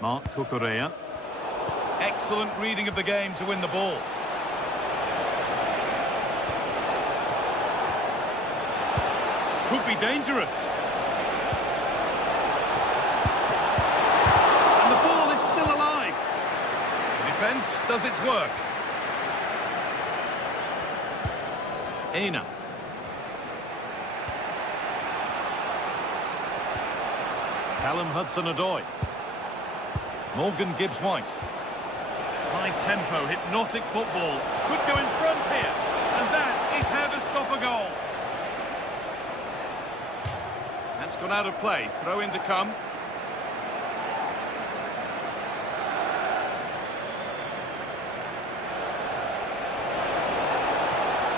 Mark Cucurella. Excellent reading of the game to win the ball. Could be dangerous. And the ball is still alive. The defence does its work. Aina. Callum Hudson-Odoi. Morgan Gibbs-White. High tempo, hypnotic football. Could go in front here. And that is how to stop a goal. That's gone out of play. Throw in to come.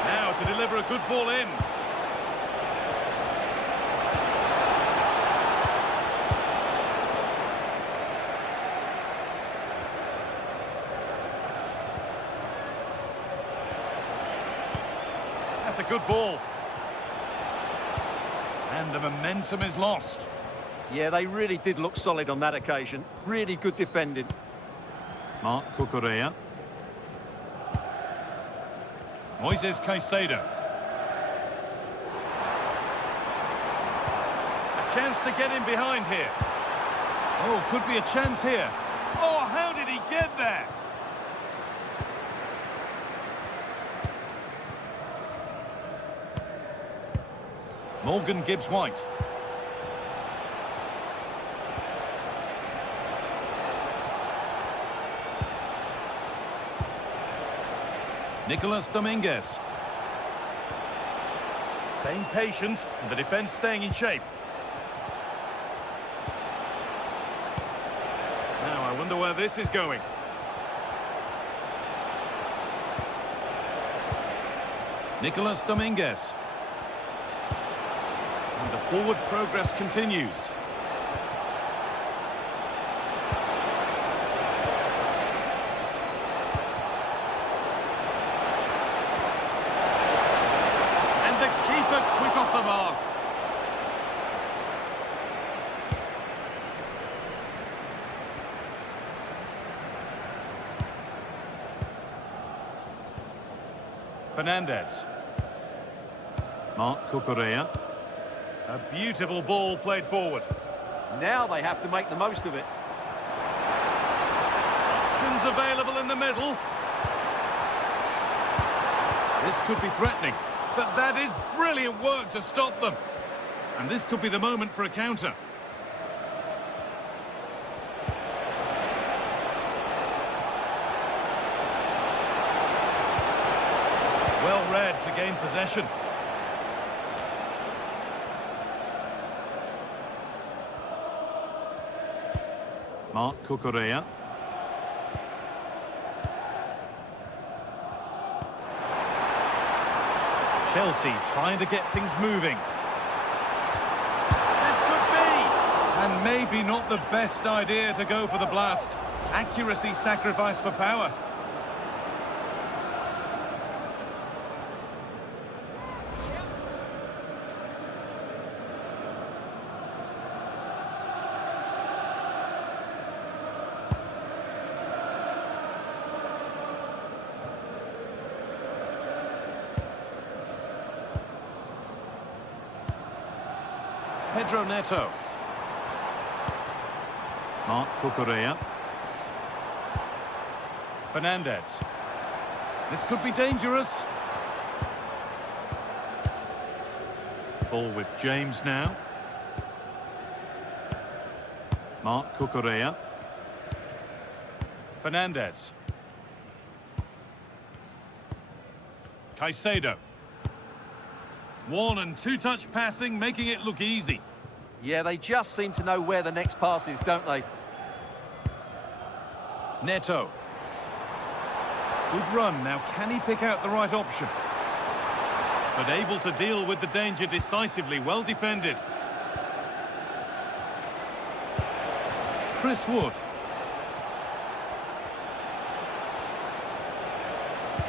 Now to deliver a good ball in. That's a good ball. And the momentum is lost. Yeah, they really did look solid on that occasion. Really good defending. Mark Cucurella. Moises Caicedo. A chance to get in behind here. Oh, could be a chance here. Oh, how did he get there? Morgan Gibbs-White. Nicolas Dominguez. Staying patient, and the defence staying in shape. Now, I wonder where this is going. Nicolas Dominguez. And the forward progress continues. And the keeper quick off the mark. Fernandez. Mark Cucurella. A beautiful ball played forward. Now they have to make the most of it. Options available in the middle. This could be threatening, but that is brilliant work to stop them. And this could be the moment for a counter. Well read to gain possession. Mark Cucurella. Chelsea trying to get things moving. This could be! And maybe not the best idea to go for the blast. Accuracy sacrificed for power. Pedro Neto. Mark Cucurella. Fernandez. This could be dangerous. Ball with James now. Mark Cucurella. Fernandez. Caicedo. One and two-touch passing, making it look easy. Yeah, they just seem to know where the next pass is, don't they? Neto. Good run. Now, can he pick out the right option? But able to deal with the danger decisively. Well defended. Chris Wood.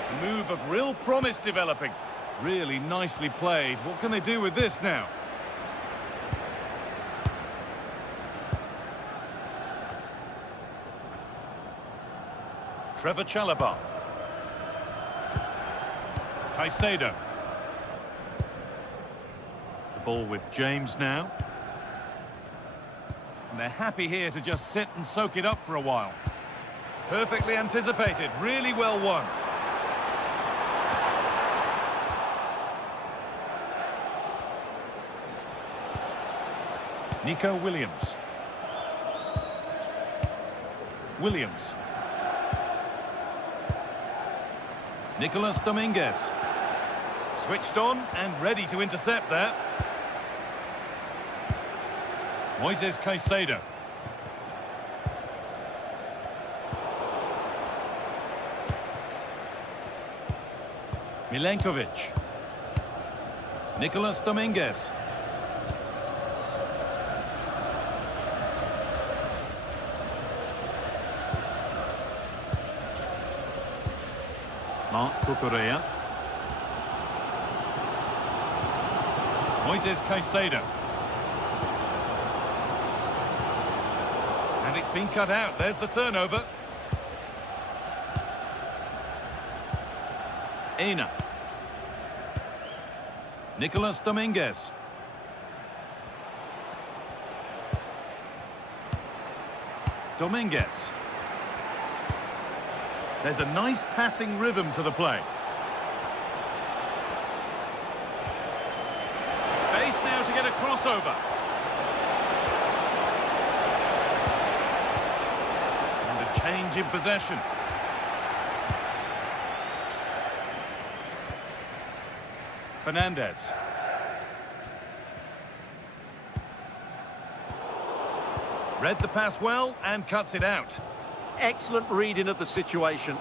A move of real promise developing. Really nicely played. What can they do with this now? Trevor Chalobah. Caicedo. The ball with James now. And they're happy here to just sit and soak it up for a while. Perfectly anticipated, really well won. Nico Williams. Williams. Nicolas Dominguez. Switched on and ready to intercept there. Moises Caicedo. Milenkovic. Nicolas Dominguez. Marc Cucurella. Moises Caicedo. And it's been cut out. There's the turnover. Aina. Nicolas Dominguez. Dominguez. There's a nice passing rhythm to the play. Space now to get a crossover. And a change in possession. Fernandez. Read the pass well and cuts it out. Excellent reading of the situation.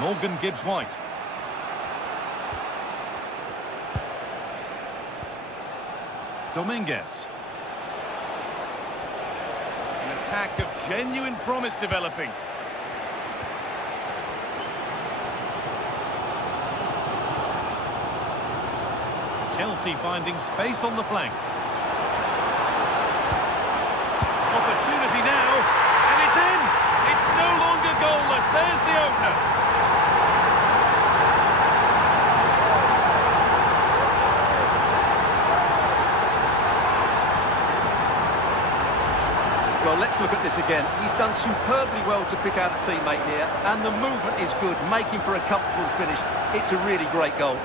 Morgan Gibbs-White. Dominguez. An attack of genuine promise developing. Chelsea finding space on the flank. Opportunity now, and it's in! It's no longer goalless, there's the opener. Well, let's look at this again. He's done superbly well to pick out a teammate here, and the movement is good, making for a comfortable finish. It's a really great goal.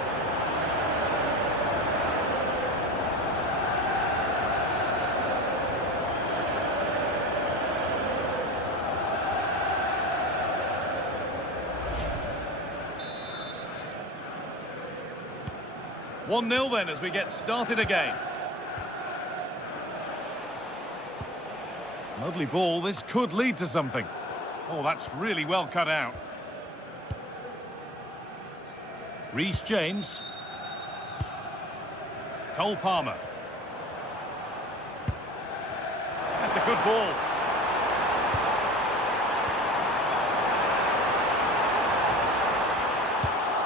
One 0 then as we get started again. Lovely ball, this could lead to something. Oh, that's really well cut out. Reece James. Cole Palmer. That's a good ball.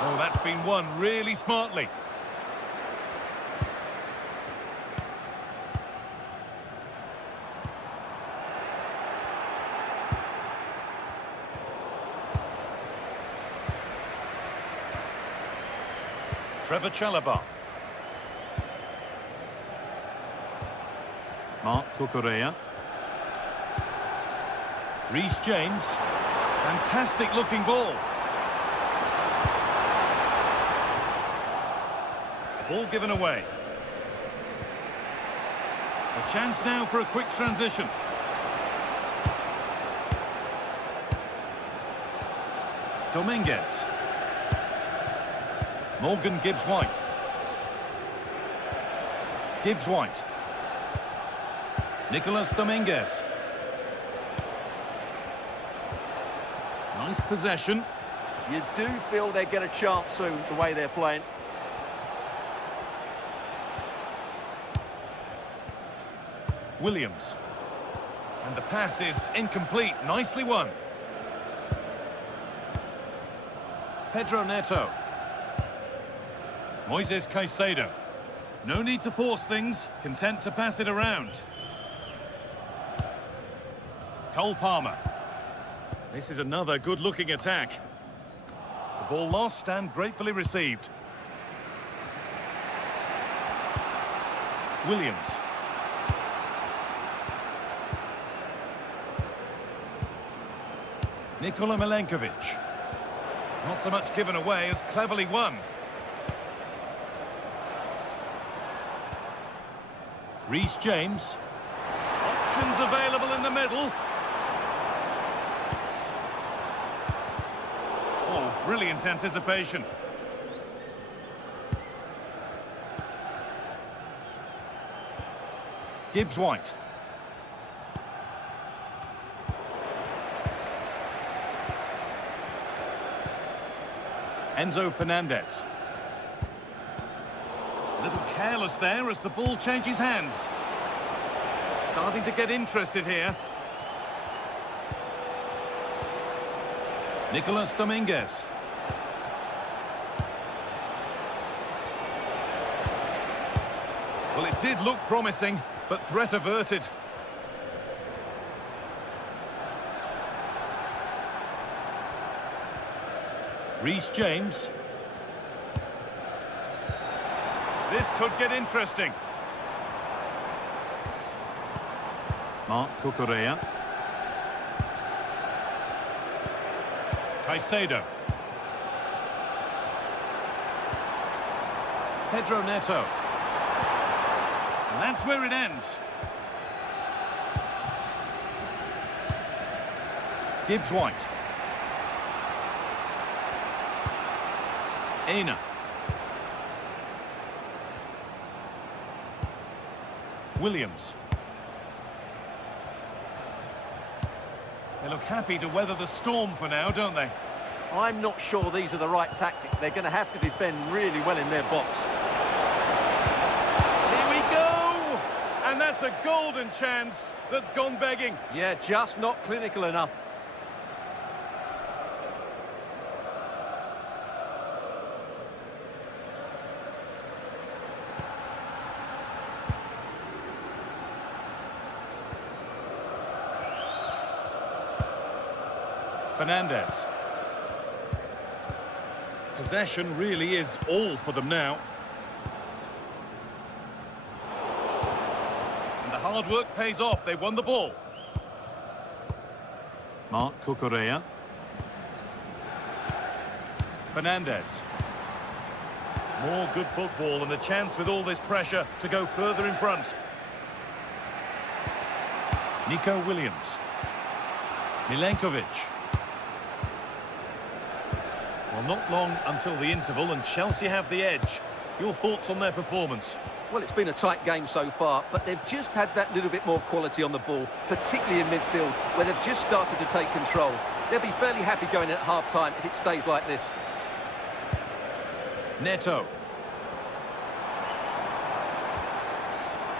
Oh, that's been won really smartly. Trevor Chalobah. Marc Cucurella. Reece James. Fantastic looking ball. Ball given away. A chance now for a quick transition. Dominguez. Morgan Gibbs-White. Gibbs-White. Nicolas Dominguez. Nice possession. You do feel they get a chance soon, the way they're playing. Williams. And the pass is incomplete. Nicely won. Pedro Neto. Moises Caicedo. No need to force things, content to pass it around. Cole Palmer. This is another good-looking attack. The ball lost and gratefully received. Williams. Nikola Milenkovic. Not so much given away as cleverly won. Reece James. Options available in the middle. Oh, brilliant anticipation. Gibbs White. Enzo Fernandez. A little careless there as the ball changes hands. Starting to get interested here. Nicolas Dominguez. Well, it did look promising, but threat averted. Reece James. This could get interesting. Mark Cucurella. Caicedo. Pedro Neto. And that's where it ends. Gibbs White. Aina. Williams. They look happy to weather the storm for now, don't they? I'm not sure these are the right tactics. They're going to have to defend really well in their box. Here we go! And that's a golden chance that's gone begging. Yeah, just not clinical enough. Fernandez. Possession really is all for them now. And the hard work pays off. They won the ball. Mark Cucurella. Fernandez. More good football and a chance with all this pressure to go further in front. Nico Williams. Milenkovic. Well, not long until the interval, and Chelsea have the edge. Your thoughts on their performance? Well, it's been a tight game so far, but they've just had that little bit more quality on the ball, particularly in midfield, where they've just started to take control. They'll be fairly happy going at half-time if it stays like this. Neto.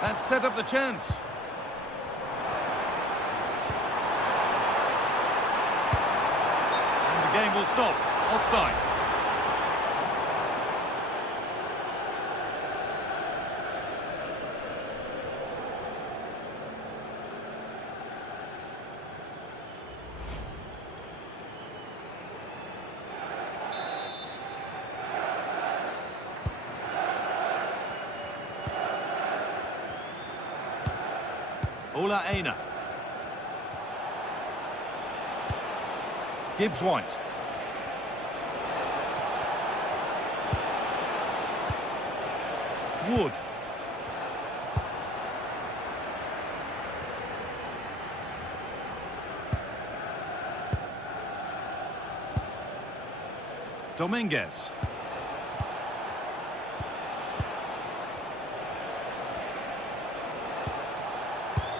That set up the chance. And the game will stop. Offside. Ola Aina. Gibbs White. Wood. Dominguez.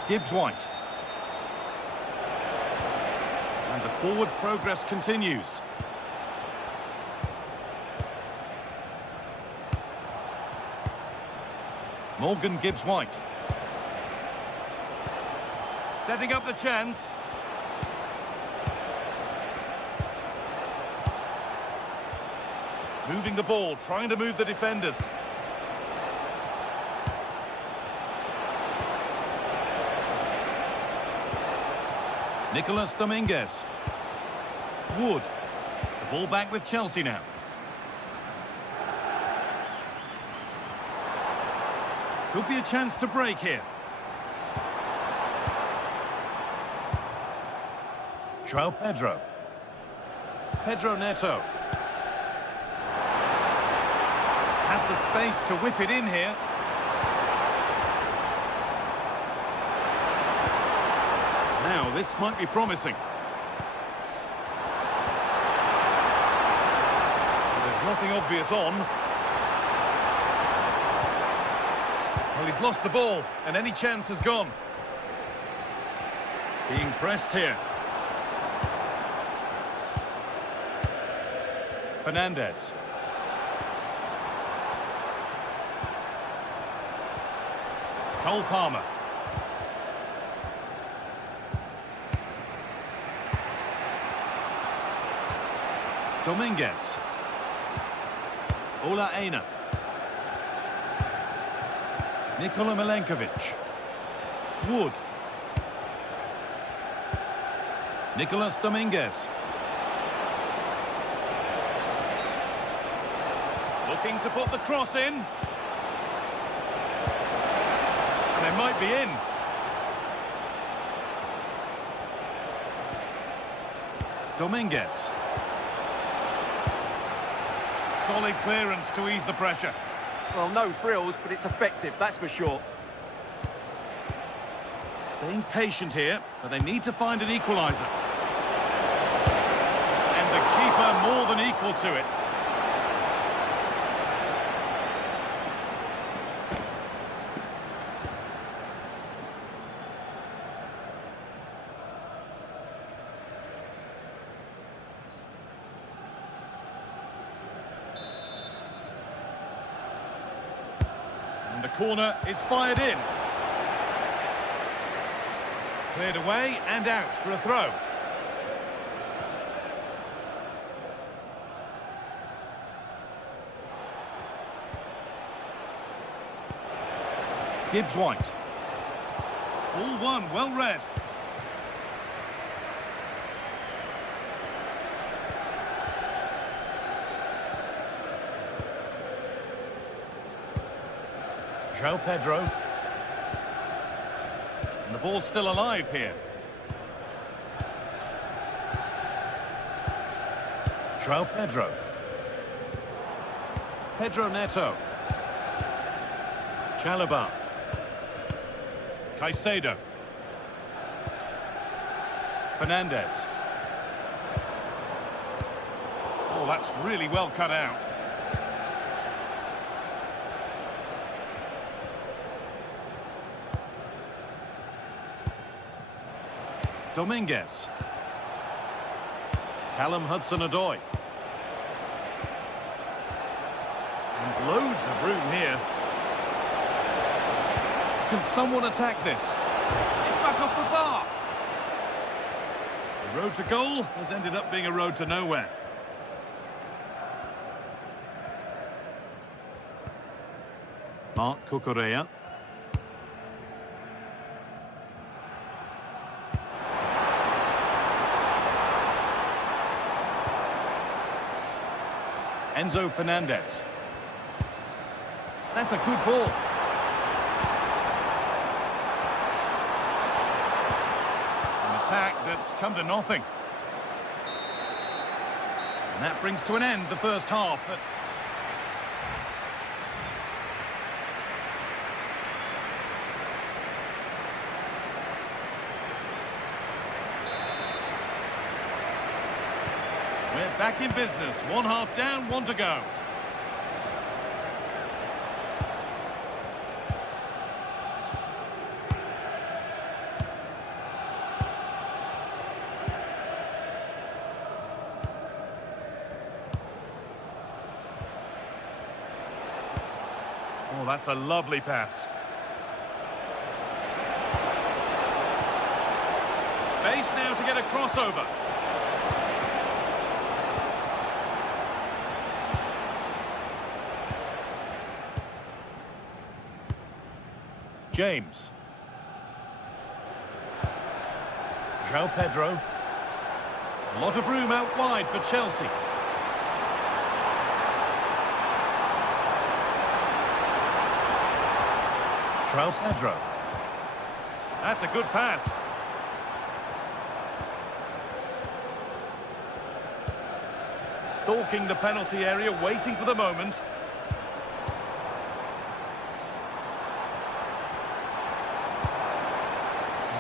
Gibbs White. And the forward progress continues. Morgan Gibbs White. Setting up the chance. Moving the ball, trying to move the defenders. Nicolas Dominguez. Wood. The ball back with Chelsea now. Could be a chance to break here. João Pedro. Pedro Neto. Has the space to whip it in here. Now, this might be promising. There's nothing obvious on. Well, he's lost the ball, and any chance has gone. Being pressed here. Fernandez. Cole Palmer. Dominguez. Ola Aina. Nikola Milenkovic. Wood. Nicolas Dominguez. Looking to put the cross in. And it might be in. Dominguez. Solid clearance to ease the pressure. Well, no frills, but it's effective, that's for sure. Staying patient here, but they need to find an equaliser. And the keeper more than equal to it. And the corner is fired in. Cleared away and out for a throw. Gibbs White. Ball one, well read. João Pedro. And the ball's still alive here. João Pedro. Pedro Neto. Chalobah. Caicedo. Fernandez. Oh, that's really well cut out. Dominguez. Callum Hudson-Odoi. And loads of room here. Can someone attack this? It's back off the bar. The road to goal has ended up being a road to nowhere. Marc Cucurella. Enzo Fernandez. That's a good ball. An attack that's come to nothing. And that brings to an end the first half. We're back in business. One half down, one to go. Oh, that's a lovely pass. Space now to get a crossover. James. João Pedro. A lot of room out wide for Chelsea. João Pedro. That's a good pass. Stalking the penalty area, waiting for the moment.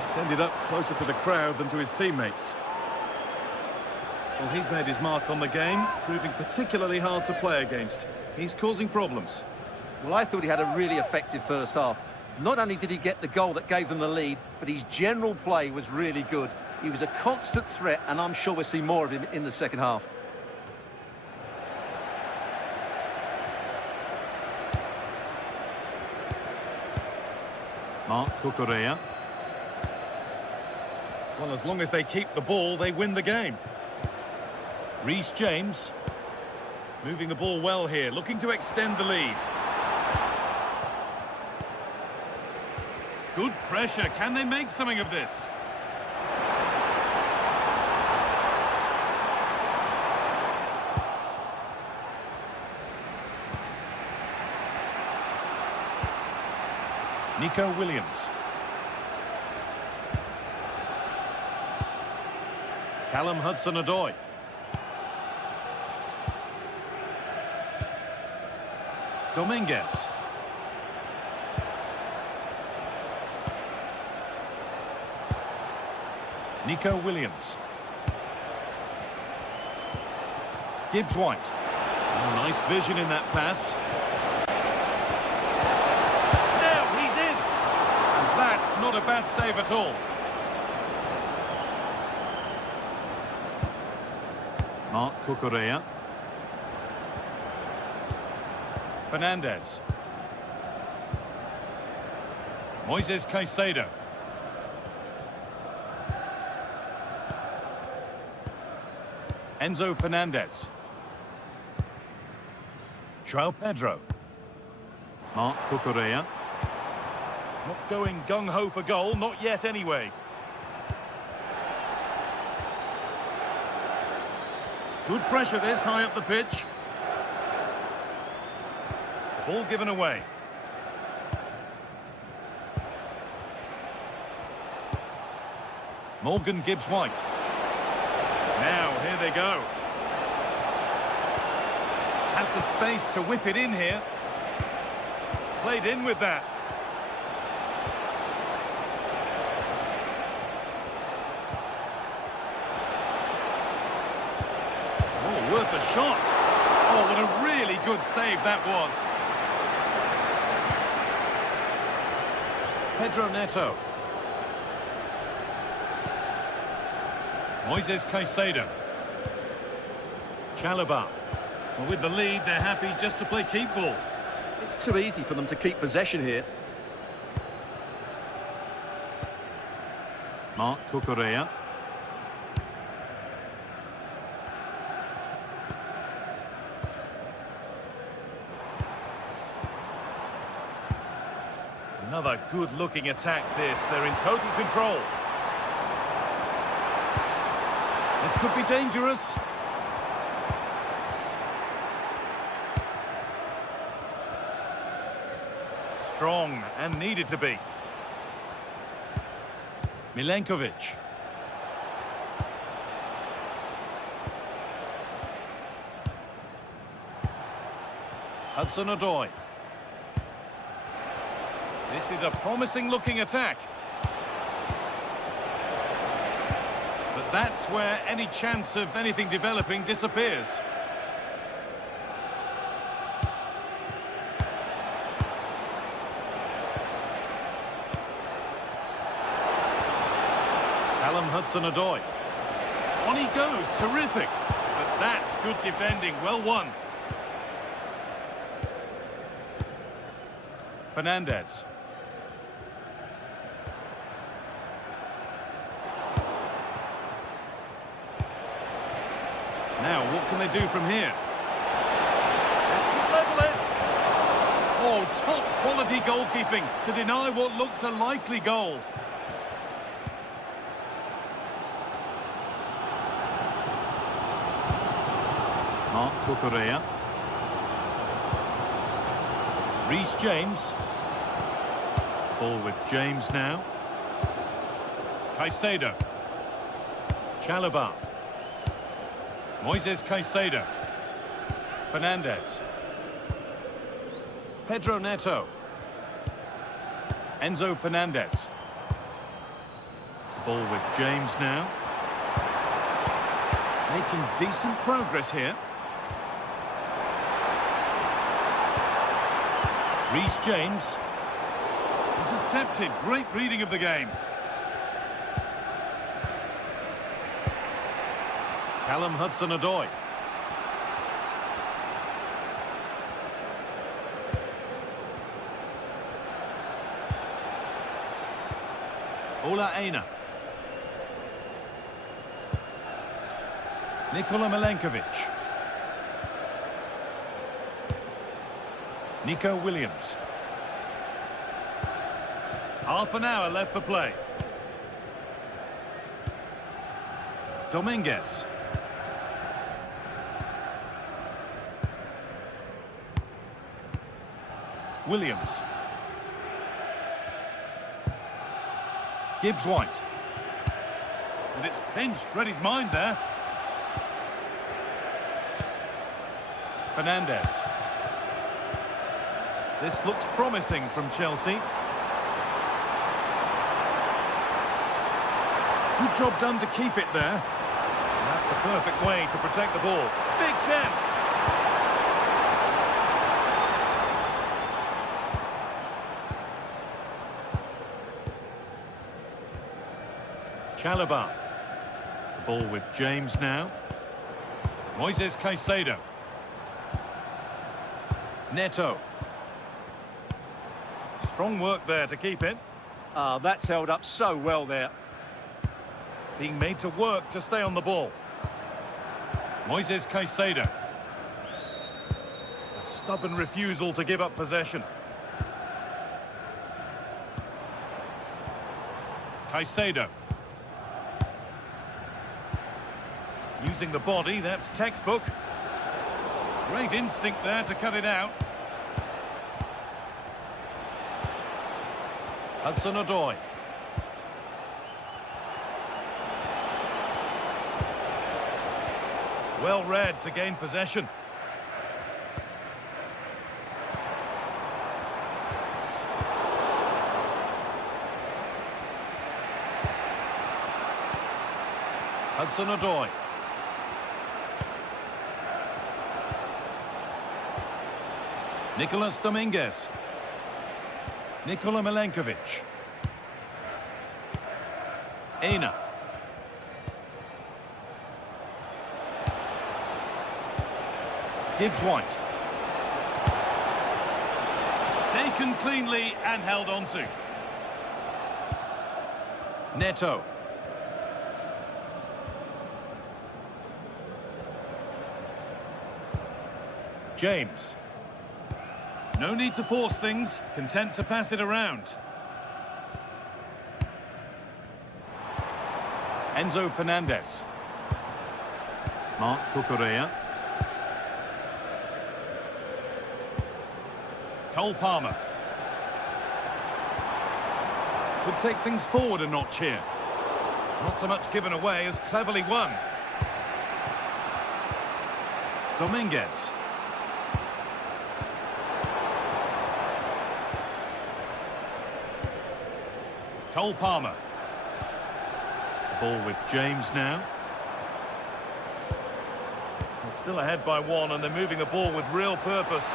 It's ended up closer to the crowd than to his teammates. Well, he's made his mark on the game, proving particularly hard to play against. He's causing problems. Well, I thought he had a really effective first half. Not only did he get the goal that gave them the lead, but his general play was really good. He was a constant threat, and I'm sure we'll see more of him in the second half. Mark Cucurella. Well, as long as they keep the ball, they win the game. Reece James. Moving the ball well here, looking to extend the lead. Good pressure. Can they make something of this? Nico Williams. Callum Hudson-Odoi. Dominguez. Nico Williams. Gibbs White. Oh, nice vision in that pass. Now he's in. And that's not a bad save at all. Mark Cucurella. Fernandez. Moises Caicedo. Enzo Fernandez. João Pedro. Mark Cucurella. Not going gung-ho for goal, not yet anyway. Good pressure this, high up the pitch. Ball given away. Morgan Gibbs White. Now, here they go. Has the space to whip it in here. Played in with that. Oh, worth a shot. Oh, what a really good save that was. Pedro Neto. Moises Caicedo. Chalobah. Well, with the lead, they're happy just to play keep ball. It's too easy for them to keep possession here. Mark Cucurella. Another good-looking attack this. They're in total control. This could be dangerous. Strong and needed to be. Milenkovic. Hudson-Odoi. This is a promising-looking attack. But that's where any chance of anything developing disappears. Callum Hudson-Odoi. On he goes, terrific. But that's good defending, well won. Fernandez. Now, what can they do from here? This could level it. Oh, top quality goalkeeping to deny what looked a likely goal. Mark Cucurella. Reece James. Ball with James now. Caicedo. Chalobah. Moises Caicedo. Fernandez. Pedro Neto. Enzo Fernandez. Ball with James now. Making decent progress here. Reece James. Intercepted. Great reading of the game. Callum Hudson-Odoi. Ola Aina. Nikola Milenkovic. Nico Williams. Half an hour left for play. Dominguez. Williams. Gibbs White. And it's pinched, read his mind there. Fernandez. This looks promising from Chelsea. Good job done to keep it there. And that's the perfect way to protect the ball. Big chance. Chalobah. The ball with James now. Moises Caicedo. Neto. Strong work there to keep it. That's held up so well there. Being made to work to stay on the ball. Moises Caicedo. A stubborn refusal to give up possession. Caicedo. Using the body, that's textbook. Great instinct there to cut it out. Hudson-Odoi. Well read to gain possession. Hudson-Odoi. Nicolas Dominguez. Nikola Milenkovic. Aina. Gibbs White. Taken cleanly and held on to. Neto. James. No need to force things, content to pass it around. Enzo Fernandez. Mark Cucurella. Cole Palmer. Could take things forward a notch here. Not so much given away as cleverly won. Dominguez. Cole Palmer. Ball with James now. They're still ahead by one and they're moving the ball with real purpose.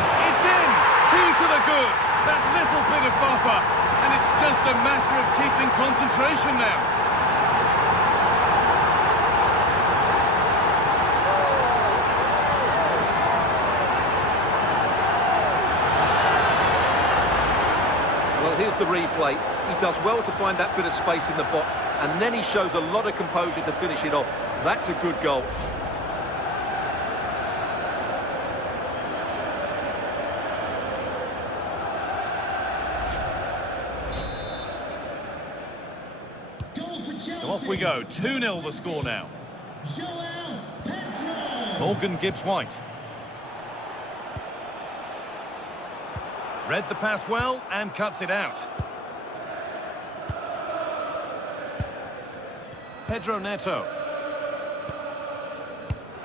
It's in! Two to the good. That little bit of buffer. And it's just a matter of keeping concentration now. Here's the replay. He does well to find that bit of space in the box, and then he shows a lot of composure to finish it off. That's a good goal. Goal So off we go. 2-0 the score now. Morgan Gibbs-White. Read the pass well and cuts it out. Pedro Neto.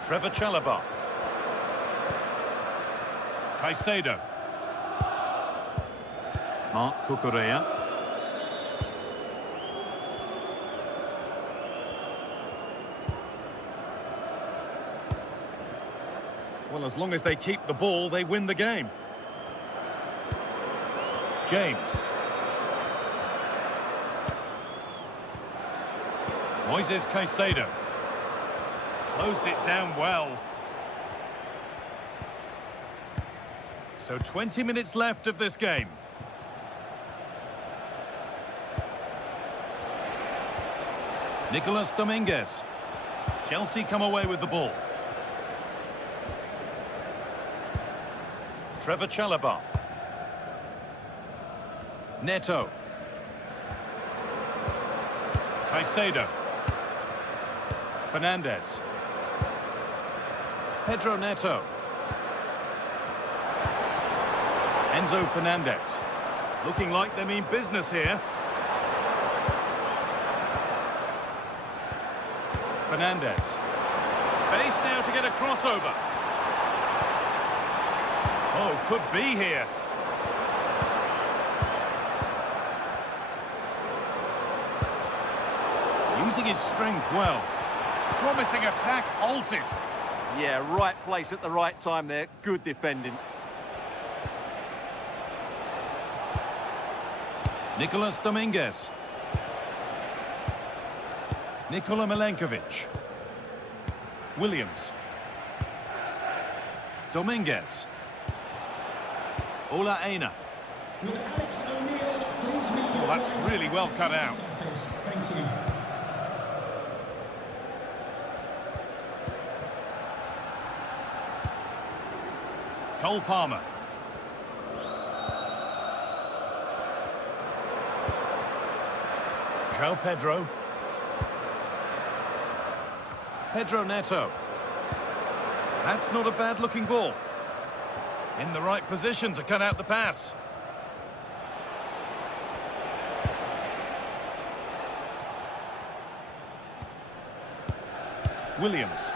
Trevor Chalobah. Caicedo. Mark Cucurella. Well, as long as they keep the ball, they win the game. James. Moises Caicedo. Closed it down well. So 20 minutes left of this game. Nicolas Dominguez. Chelsea come away with the ball. Trevor Chalobah. Neto. Caicedo. Fernandez. Pedro Neto. Enzo Fernandez. Looking like they mean business here. Fernandez. Space now to get a crossover. Oh, could be here. Using his strength well. Promising attack halted. Yeah, right place at the right time there. Good defending. Nicolas Dominguez. Nikola Milenkovic. Williams. Dominguez. Ola Aina. Oh, that's really well cut out. Thank you. Cole Palmer. João Pedro. Pedro Neto. That's not a bad-looking ball. In the right position to cut out the pass. Williams.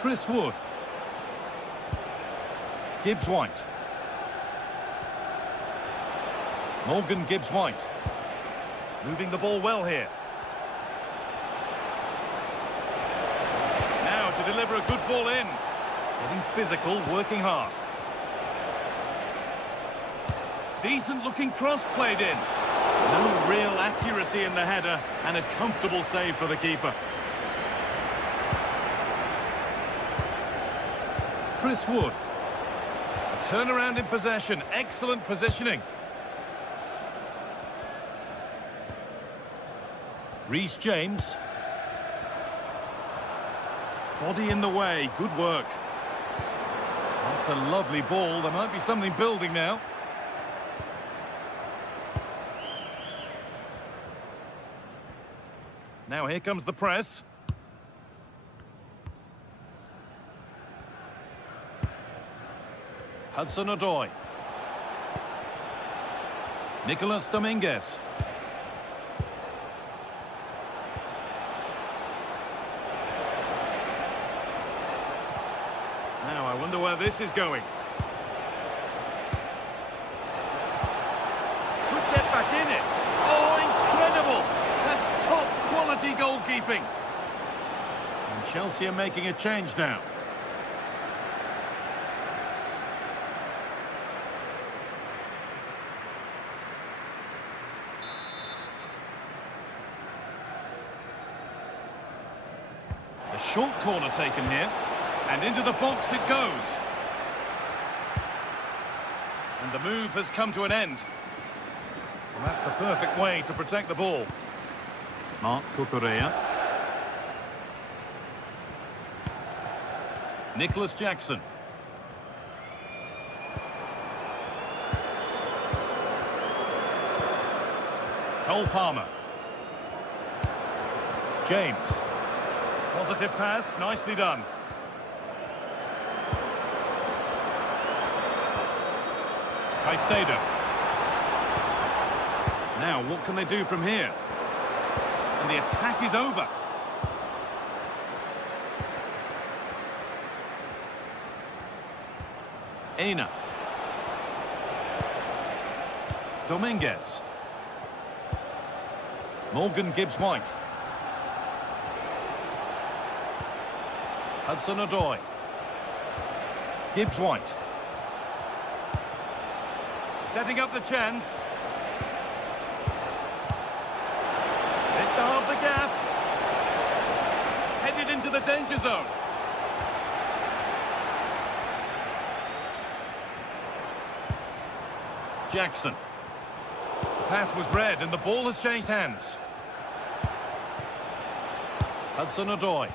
Chris Wood. Gibbs-White. Morgan Gibbs-White. Moving the ball well here. Now to deliver a good ball in. Getting physical, working hard. Decent looking cross played in. No real accuracy in the header and a comfortable save for the keeper. Chris Wood. A turnaround in possession. Excellent positioning. Reece James. Body in the way. Good work. That's a lovely ball. There might be something building now. Now here comes the press. Hudson-Odoi. Nicolas Dominguez. Now I wonder where this is going. Could get back in it. Oh, incredible! That's top quality goalkeeping. And Chelsea are making a change now. A short corner taken here. And into the box it goes. And the move has come to an end. And that's the perfect way to protect the ball. Mark Cucurella. Nicholas Jackson. Cole Palmer. James. Positive pass, nicely done. Caicedo. Now, what can they do from here? And the attack is over. Aina. Dominguez. Morgan Gibbs-White. Hudson-Odoi. Gibbs-White. Setting up the chance. This to halve the gap. Headed into the danger zone. Jackson. The pass was read and the ball has changed hands. Hudson-Odoi.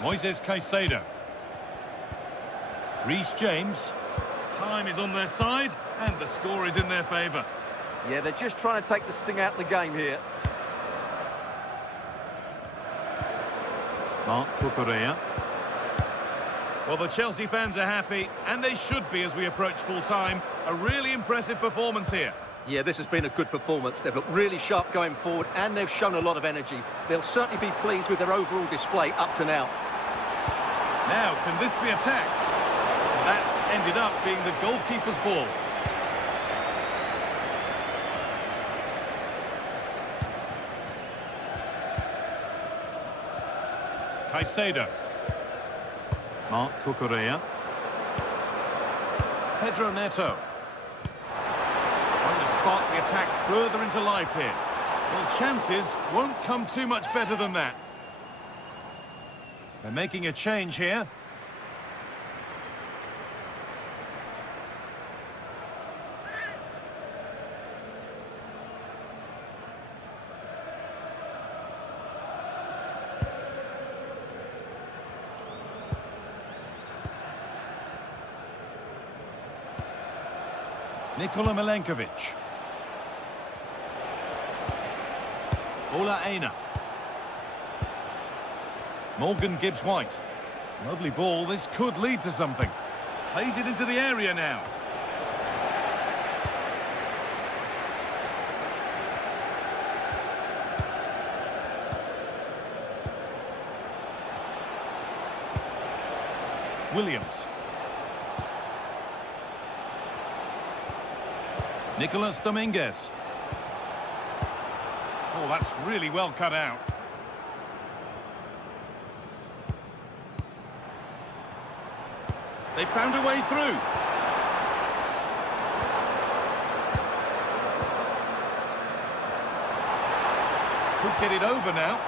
Moises Caicedo. Reece James. Time is on their side and the score is in their favour. Yeah, they're just trying to take the sting out of the game here. Marc Cucurella. Well, the Chelsea fans are happy, and they should be as we approach full-time. A really impressive performance here. Yeah, this has been a good performance. They've looked really sharp going forward, and they've shown a lot of energy. They'll certainly be pleased with their overall display up to now. Now, can this be attacked? That's ended up being the goalkeeper's ball. Caicedo. Marc Cucurella. Pedro Neto. Trying to spark the attack further into life here. Well, chances won't come too much better than that. They're making a change here. Nikola Milenkovic. Ola Aina. Morgan Gibbs-White. Lovely ball, this could lead to something. Plays it into the area now. Williams. Nicolas Dominguez. Oh, that's really well cut out. They found a way through. Could get it over now.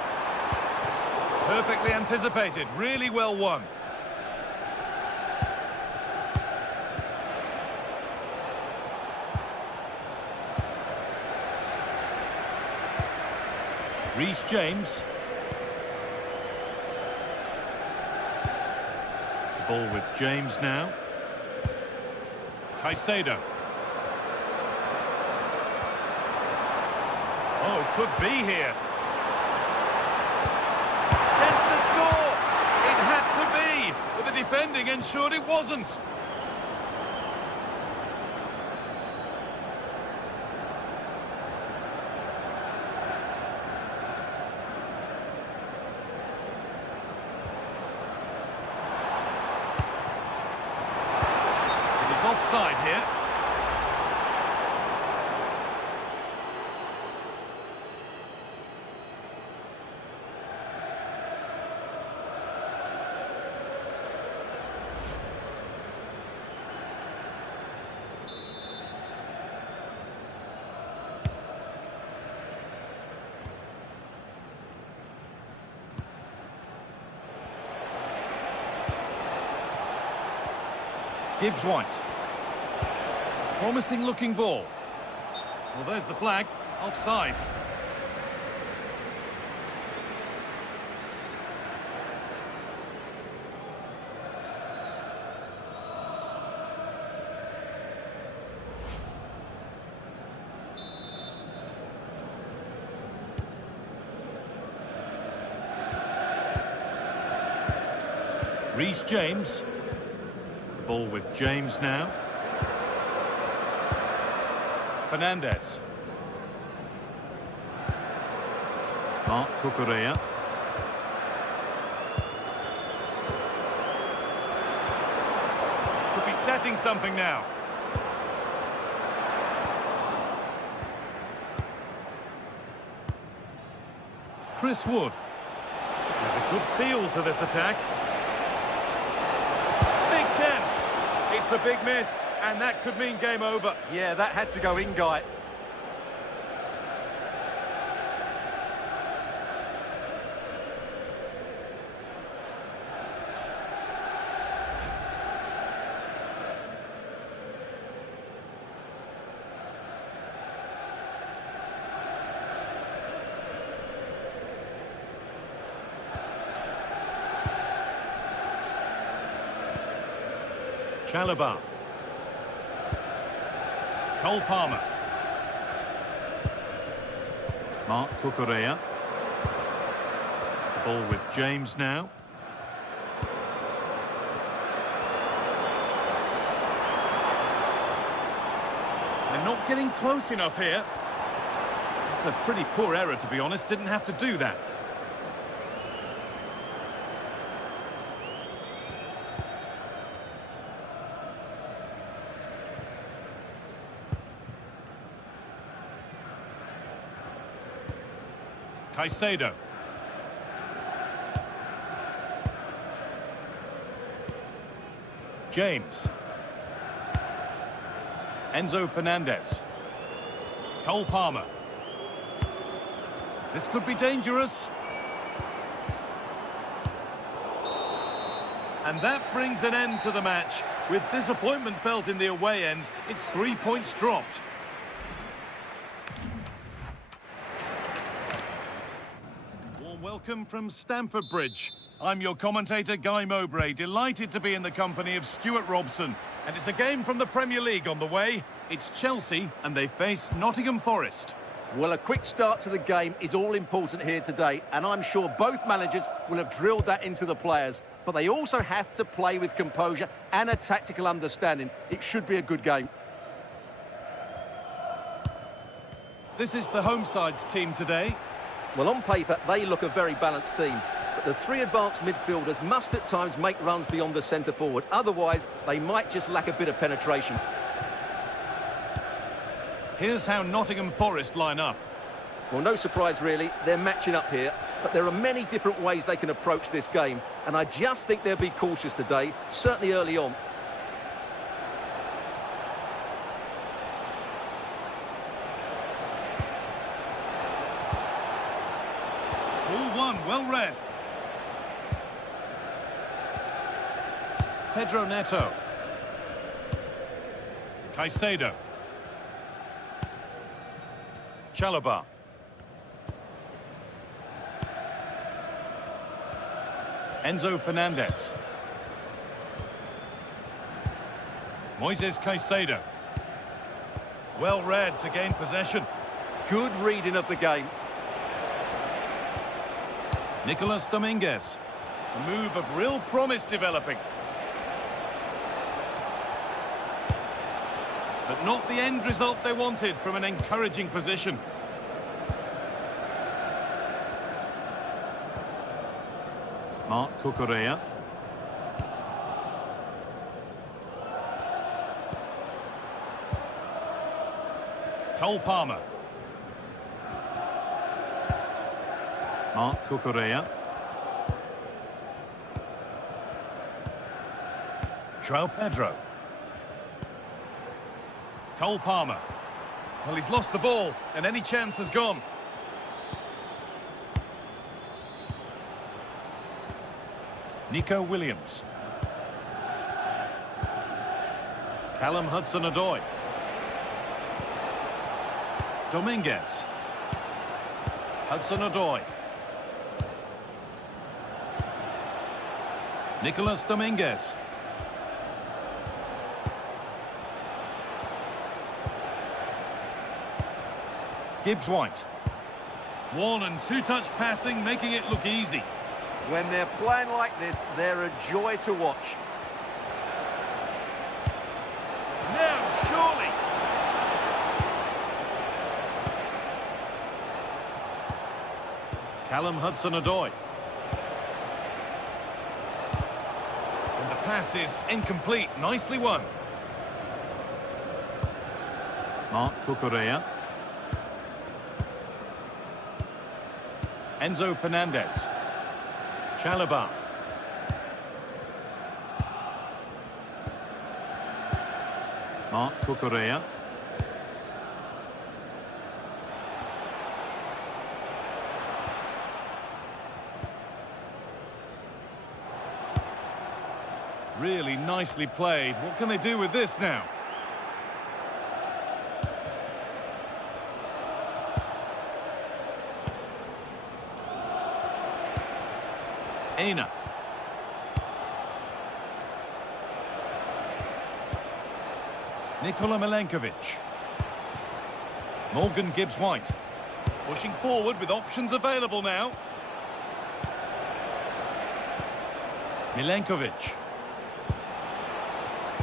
Perfectly anticipated, really well won. Reece James. The ball with James now. Caicedo. Oh, could be here. Chance to score. It had to be, but the defending ensured it wasn't. Offside here. Gibbs-White. Promising looking ball. Well, there's the flag. Offside. James. The ball with James now. Fernandez. Mark Cucurella. Could be setting something now. Chris Wood. There's a good feel to this attack. Big chance. It's a big miss, and that could mean game over. Yeah, that had to go in, Guy. Chalobah. Cole Palmer. Mark Cucurella. The ball with James now. They're not getting close enough here. It's a pretty poor error, to be honest. Didn't have to do that. Caicedo. James. Enzo Fernandez. Cole Palmer. This could be dangerous. And that brings an end to the match. With disappointment felt in the away end, it's 3 points dropped. Welcome from Stamford Bridge. I'm your commentator, Guy Mowbray, delighted to be in the company of Stuart Robson. And it's a game from the Premier League on the way. It's Chelsea, and they face Nottingham Forest. Well, a quick start to the game is all important here today, and I'm sure both managers will have drilled that into the players. But they also have to play with composure and a tactical understanding. It should be a good game. This is the home side's team today. Well, on paper, they look a very balanced team. But the three advanced midfielders must at times make runs beyond the centre forward. Otherwise, they might just lack a bit of penetration. Here's how Nottingham Forest line up. Well, no surprise, really. They're matching up here. But there are many different ways they can approach this game. And I just think they'll be cautious today, certainly early on. Well read. Pedro Neto. Caicedo. Chalobah. Enzo Fernandez. Moises Caicedo. Well read to gain possession. Good reading of the game. Nicolas Dominguez. A move of real promise developing. But not the end result they wanted from an encouraging position. Mark Cucurella. Cole Palmer. Mark Cucurella. João Pedro. Cole Palmer. Well, he's lost the ball, and any chance has gone. Nico Williams. Callum Hudson-Odoi. Dominguez. Hudson-Odoi. Nicolas Dominguez. Gibbs White. One and two touch passing, making it look easy. When they're playing like this, they're a joy to watch. Now, surely. Callum Hudson-Odoi. And the pass is incomplete. Nicely won. Mark Cucurella. Enzo Fernandez. Chalobah. Mark Cucurella. Really nicely played. What can they do with this now? Aina. Nikola Milenkovic. Morgan Gibbs-White. Pushing forward with options available now. Milenkovic.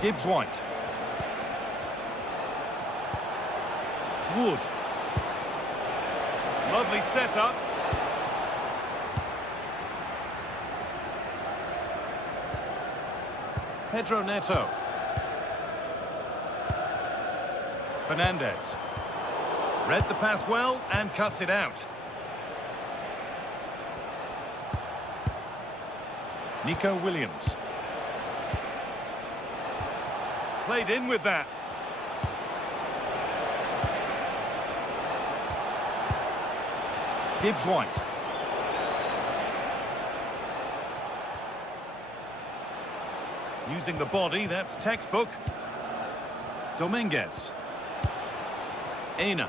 Gibbs-White. Wood. Lovely setup. Pedro Neto. Fernandez. Read the pass well and cuts it out. Nico Williams. Played in with that. Gibbs-White. Using the body, that's textbook. Dominguez. Aina.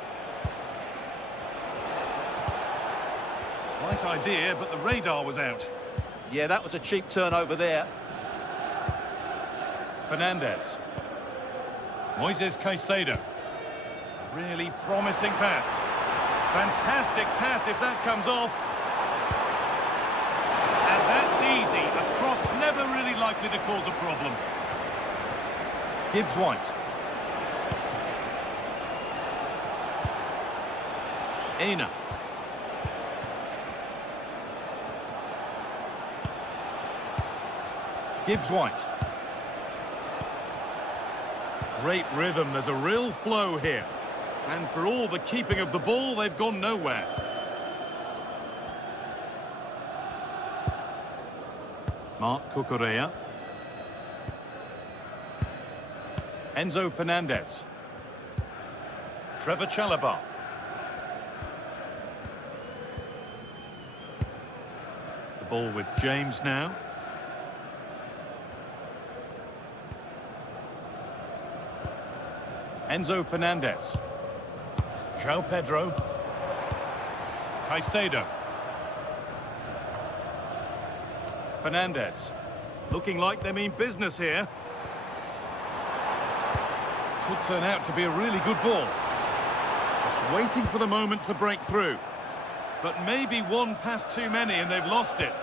Right idea, but the radar was out. Yeah, that was a cheap turnover there. Fernandez. Moises Caicedo. Really promising pass. Fantastic pass if that comes off. And that's easy. A cross never really likely to cause a problem. Gibbs-White. Aina. Gibbs-White. Great rhythm, there's a real flow here. And for all the keeping of the ball, they've gone nowhere. Mark Cucurella. Enzo Fernandez. Trevor Chalobah. The ball with James now. Enzo Fernandez. João Pedro. Caicedo. Fernandez. Looking like they mean business here. Could turn out to be a really good ball. Just waiting for the moment to break through. But maybe one pass too many and they've lost it.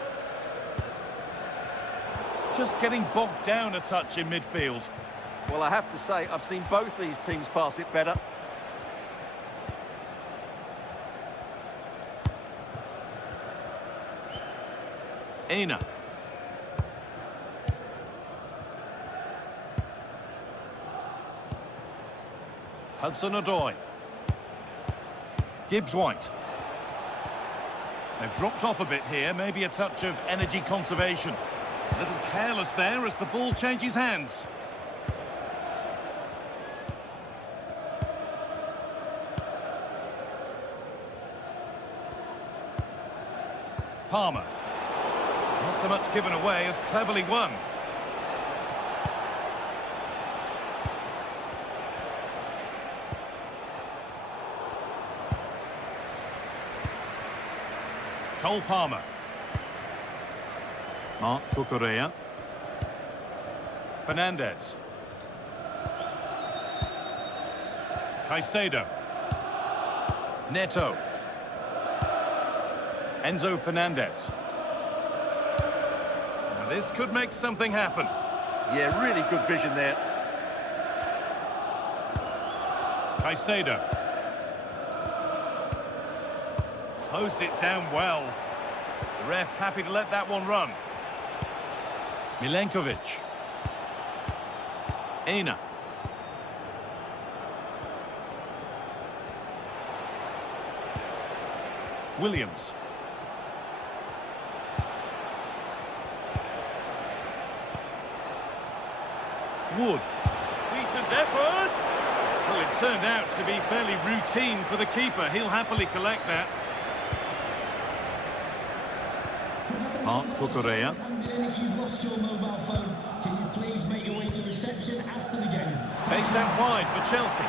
Just getting bogged down a touch in midfield. Well, I have to say, I've seen both these teams pass it better. Aina. Hudson-Odoi. Gibbs-White. They've dropped off a bit here, maybe a touch of energy conservation. A little careless there as the ball changes hands. Palmer. Not so much given away as cleverly won. Cole Palmer. Mark Cucurella. Fernandez. Caicedo. Neto. Enzo Fernandez. And this could make something happen. Yeah, really good vision there. Caicedo. Closed it down well. The ref happy to let that one run. Milenkovic. Aina. Williams. Wood. Decent effort. Well, it turned out to be fairly routine for the keeper. He'll happily collect that. Mark Cucurella. If you've lost your mobile phone, can you please make your way to reception after the game? Space out wide for Chelsea.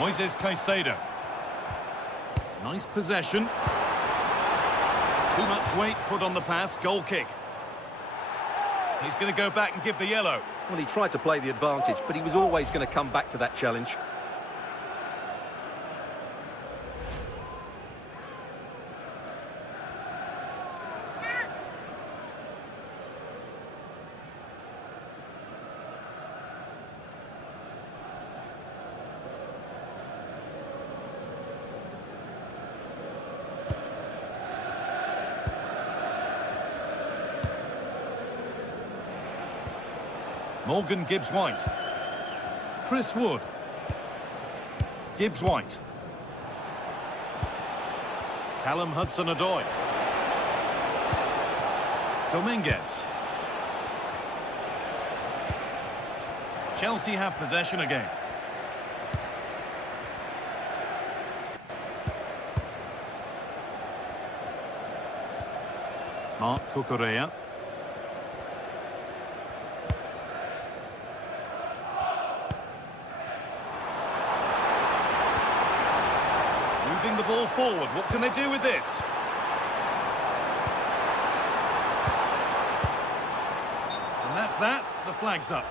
Moises Caicedo. Nice possession. Too much weight put on the pass. Goal kick. He's going to go back and give the yellow. Well, he tried to play the advantage, but he was always going to come back to that challenge. Morgan Gibbs-White. Chris Wood. Gibbs-White. Callum Hudson-Odoi. Dominguez. Chelsea have possession again. Mark Cucurella. Moving the ball forward. What can they do with this? And that's that. The flag's up.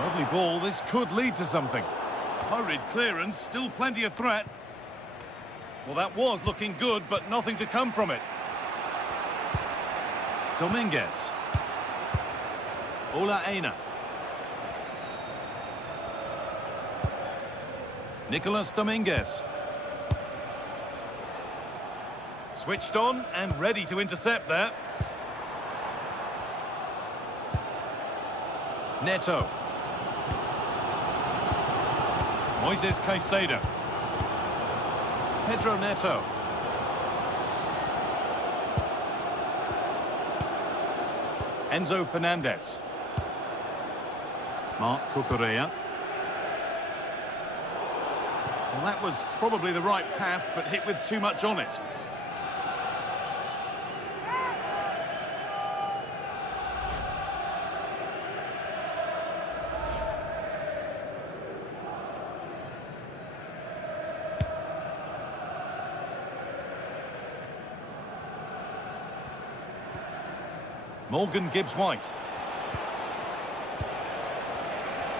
Lovely ball. This could lead to something. Hurried clearance. Still plenty of threat. Well, that was looking good, but nothing to come from it. Dominguez. Ola Aina. Nicolas Dominguez. Switched on and ready to intercept there. Neto. Moises Caicedo. Pedro Neto. Enzo Fernandez. Mark Cucurella. Well, that was probably the right pass, but hit with too much on it. Morgan Gibbs-White.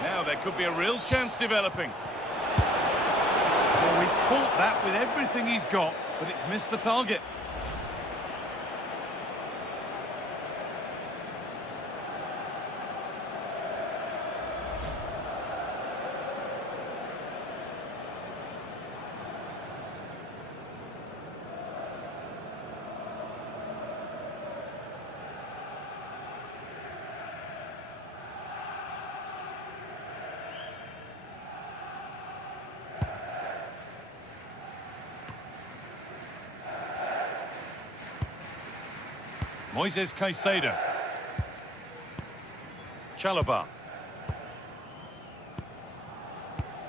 Now there could be a real chance developing. Well, he caught that with everything he's got, but it's missed the target. Moises Caicedo. Chalobah.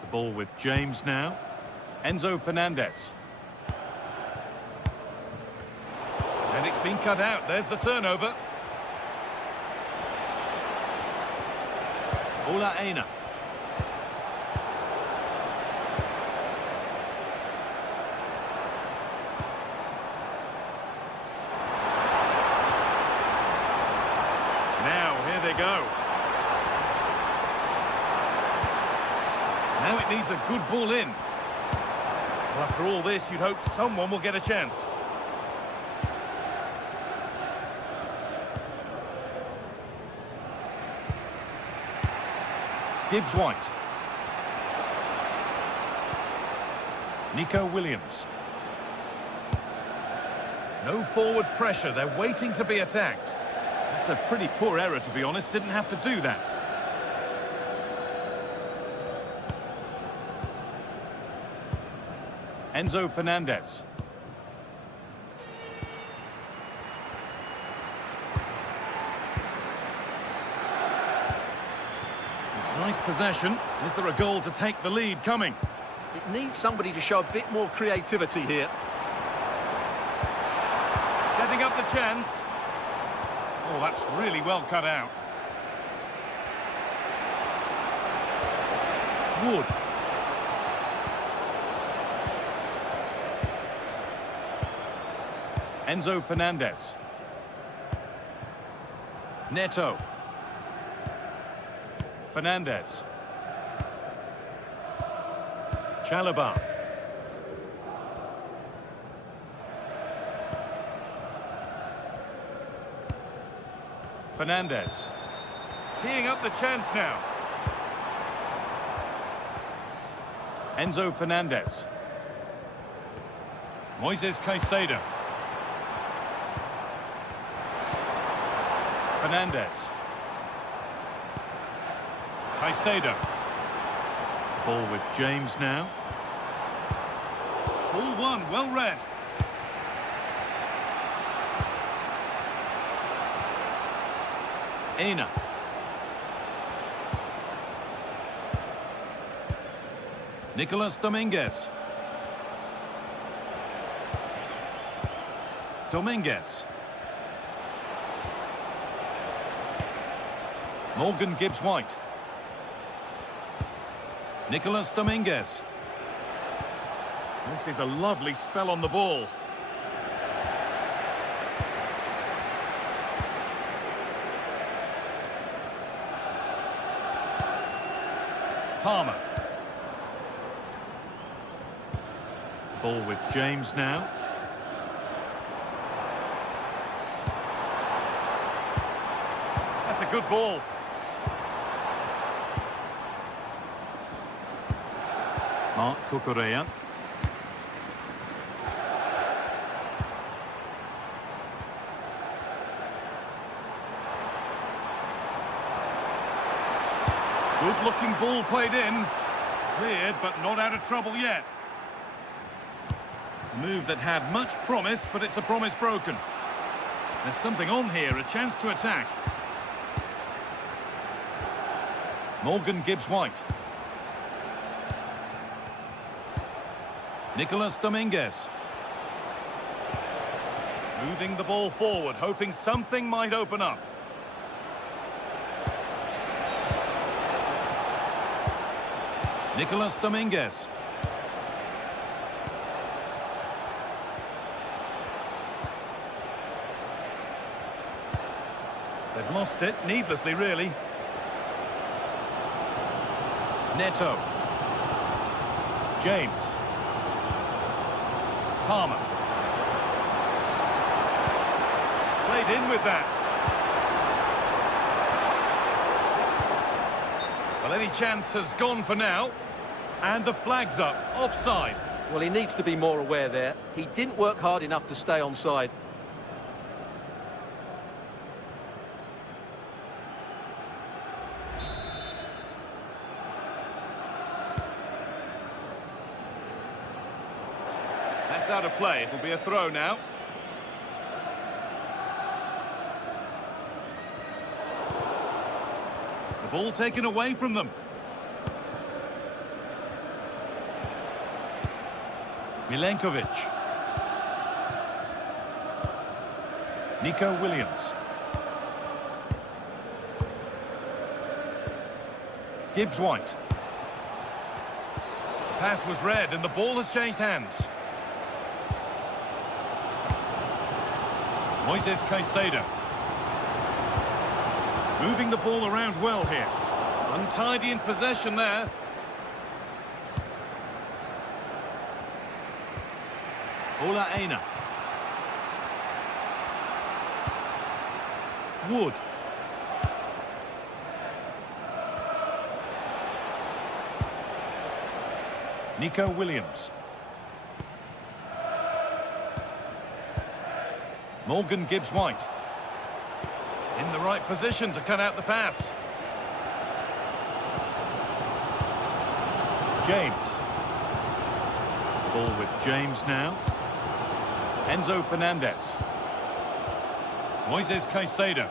The ball with James now. Enzo Fernandez. And it's been cut out. There's the turnover. Ola Aina. Now, here they go. Now it needs a good ball in. Well, after all this, you'd hope someone will get a chance. Gibbs White. Nico Williams. No forward pressure, they're waiting to be attacked. That's a pretty poor error, to be honest, didn't have to do that. Enzo Fernandez. It's nice possession. Is there a goal to take the lead coming? It needs somebody to show a bit more creativity here. Setting up the chance. Oh, that's really well cut out. Wood. Enzo Fernandez. Neto. Fernandez. Chalobah. Fernandez. Teeing up the chance now. Enzo Fernandez. Moises Caicedo. Fernandez. Caicedo. Ball with James now. Ball one, well read. Aina. Nicolas Dominguez. Dominguez. Morgan Gibbs White. Nicolas Dominguez. This is a lovely spell on the ball. Palmer. Ball with James now. That's a good ball. Mark Cucurella. Good-looking ball played in. Cleared, but not out of trouble yet. A move that had much promise, but it's a promise broken. There's something on here, a chance to attack. Morgan Gibbs White. Nicolas Dominguez. Moving the ball forward, hoping something might open up. Nicolas Dominguez. They've lost it, needlessly really. Neto. James. Palmer. Played in with that. Well, any chance has gone for now. And the flag's up, offside. Well, he needs to be more aware there. He didn't work hard enough to stay onside. That's out of play. It'll be a throw now. The ball taken away from them. Milenkovic. Nico Williams. Gibbs White. Pass was read and the ball has changed hands. Moises Caicedo. Moving the ball around well here. Untidy in possession there. Ola Aina. Wood. Nico Williams. Morgan Gibbs White. In the right position to cut out the pass. James. Ball with James now. Enzo Fernandez. Moises Caicedo.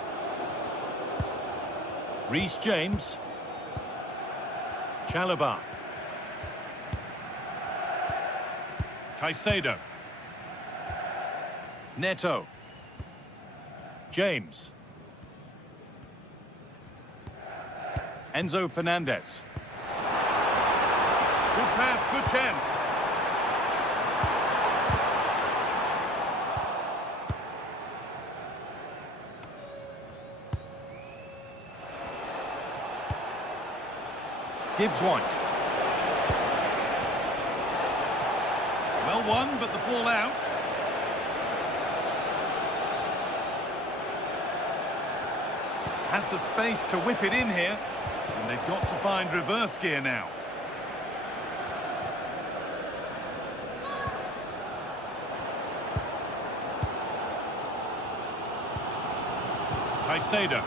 Reece James. Chalobah. Caicedo. Neto. James. Enzo Fernandez. Good pass, good chance. Gibbs White. Well won, but the ball out. Has the space to whip it in here. And they've got to find reverse gear now. Caicedo.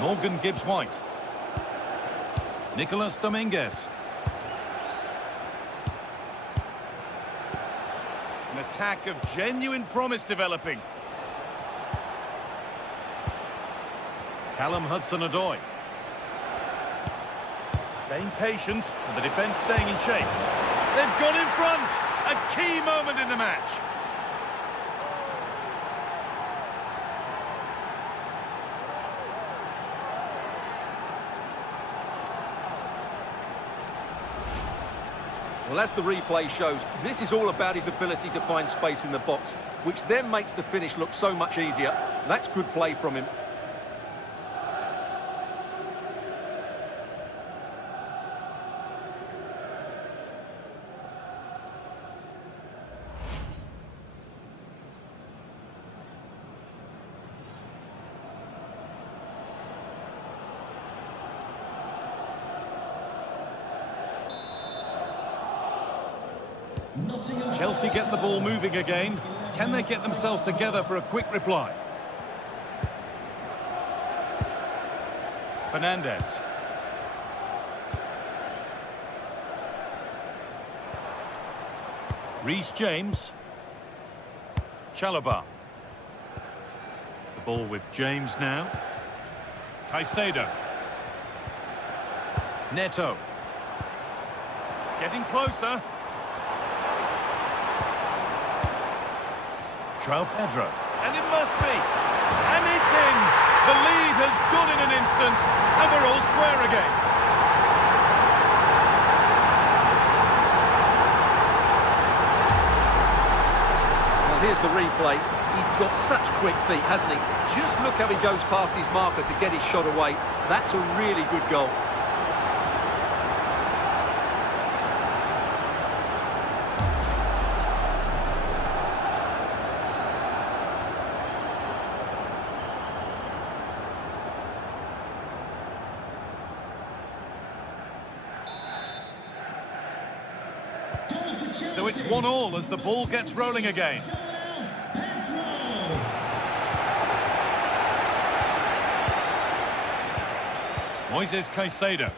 Morgan Gibbs White. Nicolas Dominguez. An attack of genuine promise developing. Callum Hudson-Odoi. Staying patient and the defence staying in shape. They've got in front. A key moment in the match. Well, as the replay shows, this is all about his ability to find space in the box, which then makes the finish look so much easier. That's good play from him. Nottingham. Chelsea get the ball moving again. Can they get themselves together for a quick reply? Fernandez. Reece James. Chalobah. The ball with James now. Caicedo. Neto. Getting closer. João Pedro. And it must be. And it's in. The lead has gone in an instant. And we're all square again. Well, here's the replay. He's got such quick feet, hasn't he? Just look how he goes past his marker to get his shot away. That's a really good goal. So it's 1-1 as the ball gets rolling again. Moises Caicedo.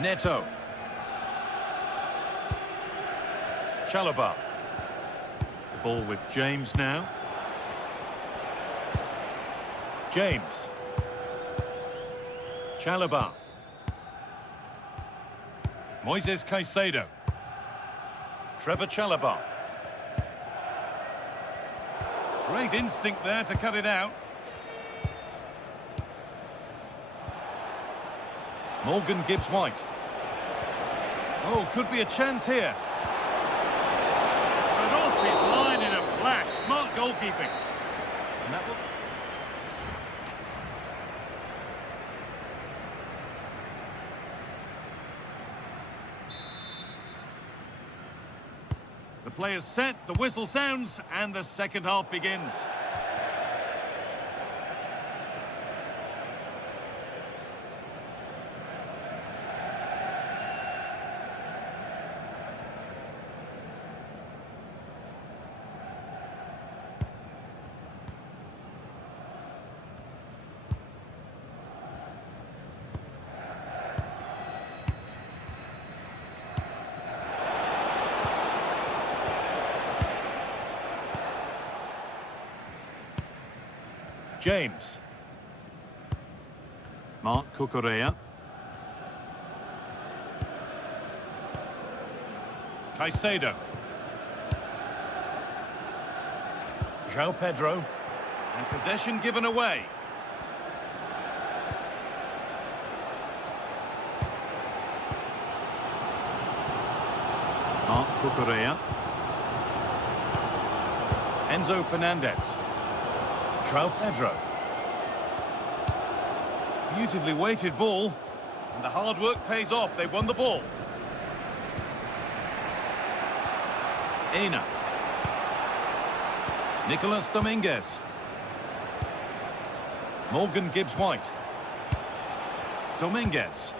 Neto. Chalobah. The ball with James now. James. Chalobah. Moises Caicedo. Trevor Chalobah. Great instinct there to cut it out. Morgan Gibbs-White. Oh, could be a chance here. But off his line in a flash. Smart goalkeeping. And that will... The player's set, the whistle sounds, and the second half begins. James. Mark Cucurella. Caicedo. João Pedro. And possession given away. Mark Cucurella. Enzo Fernandez. João Pedro. Beautifully weighted ball. And the hard work pays off. They've won the ball. Ena. Nicolas Dominguez. Morgan Gibbs-White. Dominguez.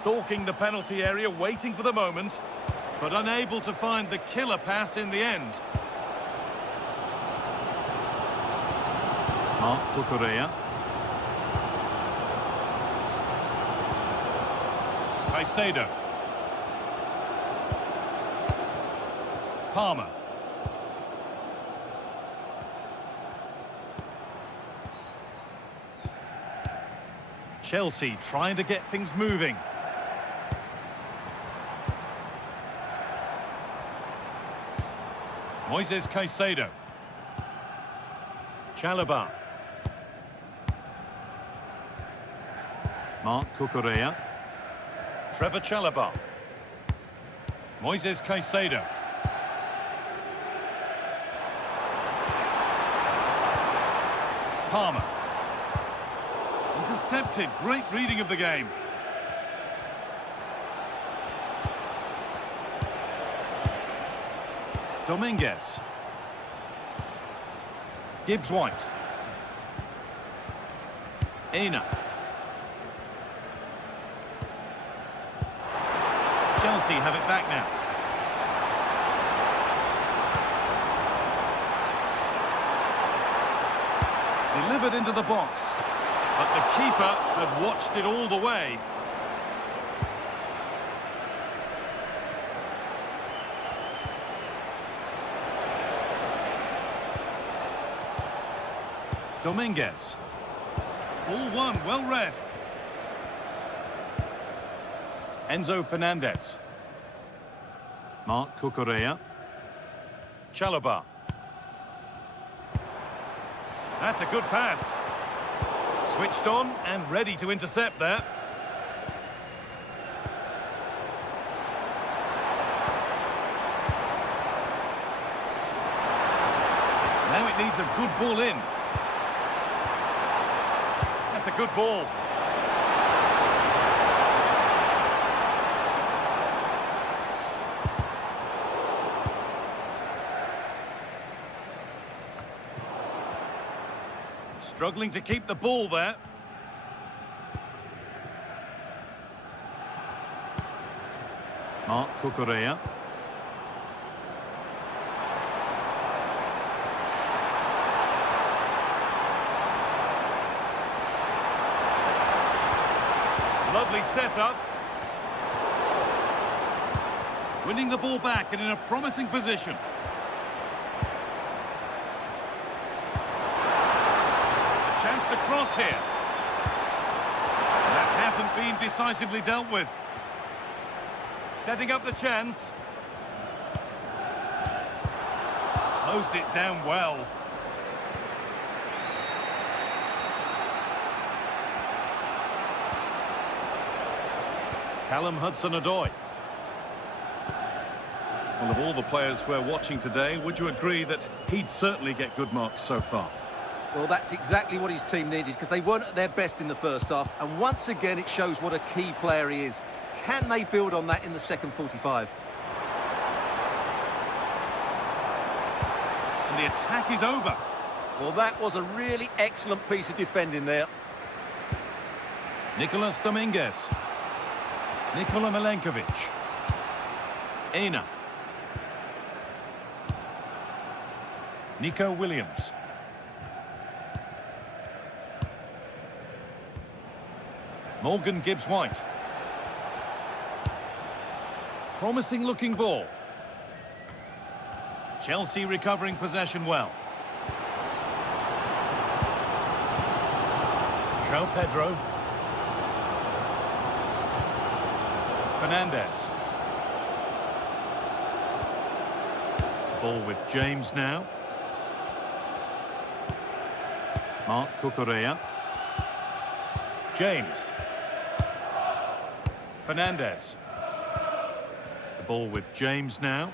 Stalking the penalty area, waiting for the moment, but unable to find the killer pass in the end. Mark Cucurella. Caicedo. Palmer. Chelsea trying to get things moving. Moises Caicedo. Chalobah. Mark Cucurella. Trevor Chalobah. Moises Caicedo. Palmer. Intercepted. Great reading of the game. Dominguez. Gibbs-White. Ena. Chelsea have it back now. Delivered into the box. But the keeper had watched it all the way. Dominguez. Ball one, well read. Enzo Fernandez. Mark Cucurella. Chalobah. That's a good pass. Switched on and ready to intercept there. Now it needs a good ball in. That's a good ball. Struggling to keep the ball there. Mark Cucurella. Lovely setup. Winning the ball back and in a promising position. Chance to cross here. That hasn't been decisively dealt with. Setting up the chance. Closed it down well. Callum Hudson-Odoi. Well, of all the players we're watching today, would you agree that he'd certainly get good marks so far? Well, that's exactly what his team needed, because they weren't at their best in the first half. And once again, it shows what a key player he is. Can they build on that in the second 45? And the attack is over. Well, that was a really excellent piece of defending there. Nicolas Dominguez. Nikola Milenkovic. Aina. Nico Williams. Morgan Gibbs-White. Promising looking ball. Chelsea recovering possession well. João Pedro. Fernandez. Ball with James now. Mark Cucurella. James. Fernandez. The ball with James now.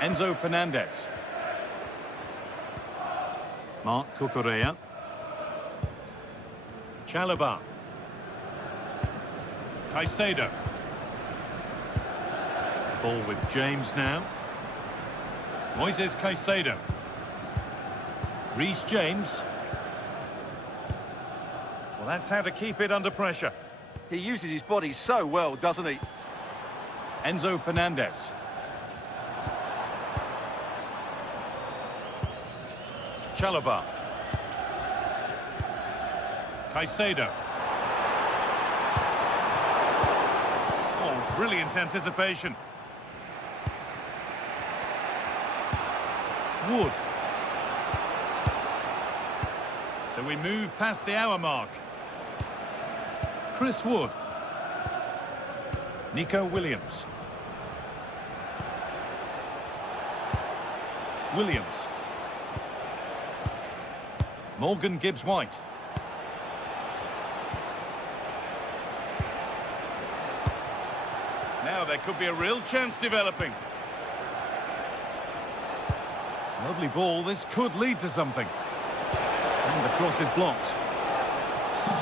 Enzo Fernandez. Mark Cucurella. Chalobah. Caicedo. Ball with James now. Moises Caicedo. Reece James. Well, that's how to keep it under pressure. He uses his body so well, doesn't he? Enzo Fernandez. Chalobah. Caicedo. Oh, brilliant anticipation. Wood. So we move past the hour mark. Chris Wood. Nico Williams. Williams. Morgan Gibbs-White. Now there could be a real chance developing. Lovely ball, this could lead to something. And the cross is blocked.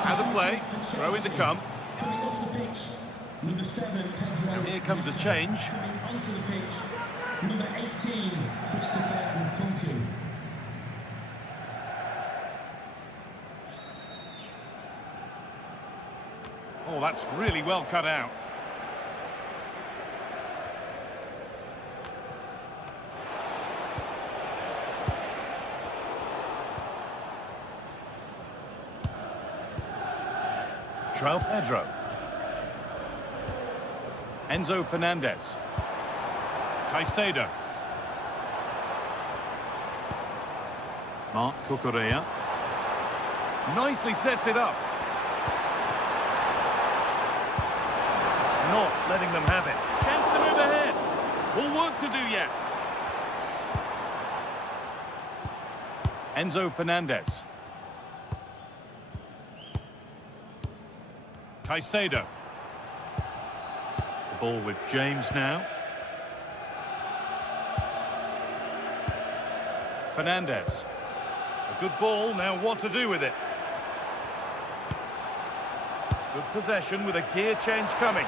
Out of play, throw in to come. Coming off the pitch, number 7, Pedro. And here comes a change. Coming onto the pitch, number 18, Christopher Nkunku. Oh, that's really well cut out. João Pedro. Enzo Fernandez. Caicedo. Mark Cucurella. Nicely sets it up. It's not letting them have it. Chance to move ahead. All work to do yet. Enzo Fernandez. Caicedo. The ball with James now. Fernandez. A good ball, now what to do with it? Good possession with a gear change coming.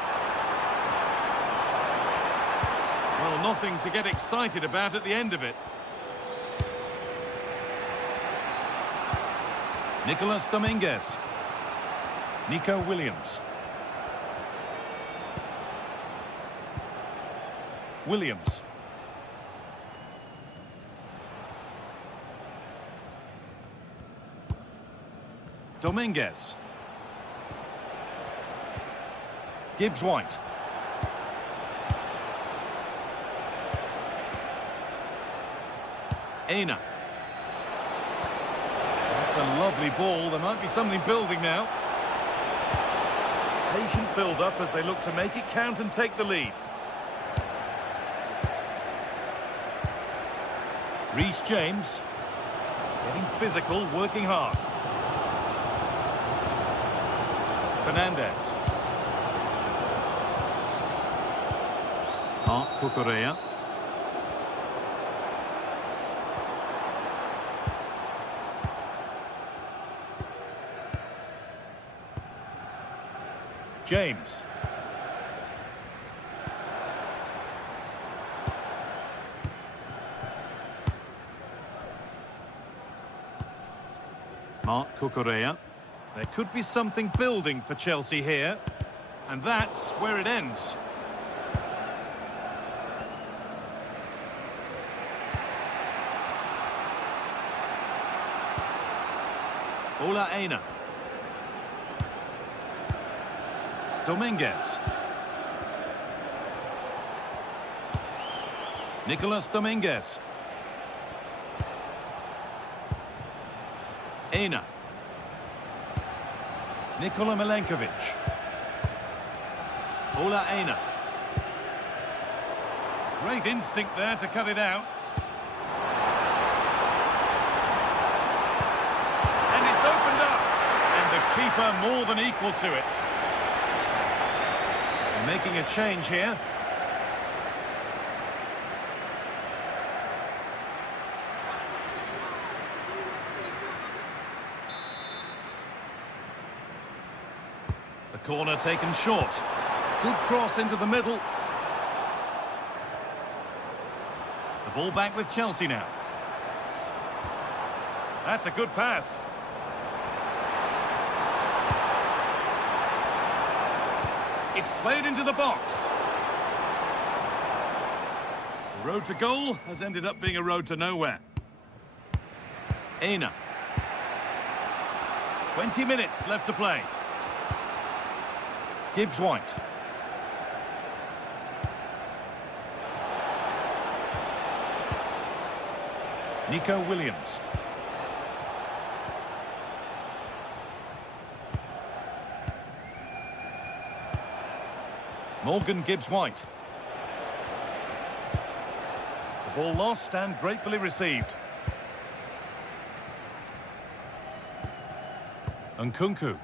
Well, nothing to get excited about at the end of it. Nicolas Dominguez. Nico Williams. Williams. Dominguez. Gibbs-White. Aina. That's a lovely ball. There might be something building now. Patient build-up as they look to make it count and take the lead. Reece James. Getting physical, working hard. Fernandez. Mark Cucurella. James. Mark Cucurella. There could be something building for Chelsea here. And that's where it ends. Ola Aina. Dominguez. Nicolas Dominguez. Aina. Nikola Milenkovic. Ola Aina. Great instinct there to cut it out. And it's opened up. And the keeper more than equal to it. Making a change here. The corner taken short. Good cross into the middle. The ball back with Chelsea now. That's a good pass. It's played into the box. The road to goal has ended up being a road to nowhere. Aina. 20 minutes left to play. Gibbs-White. Nico Williams. Morgan Gibbs-White. The ball lost and gratefully received. Nkunku.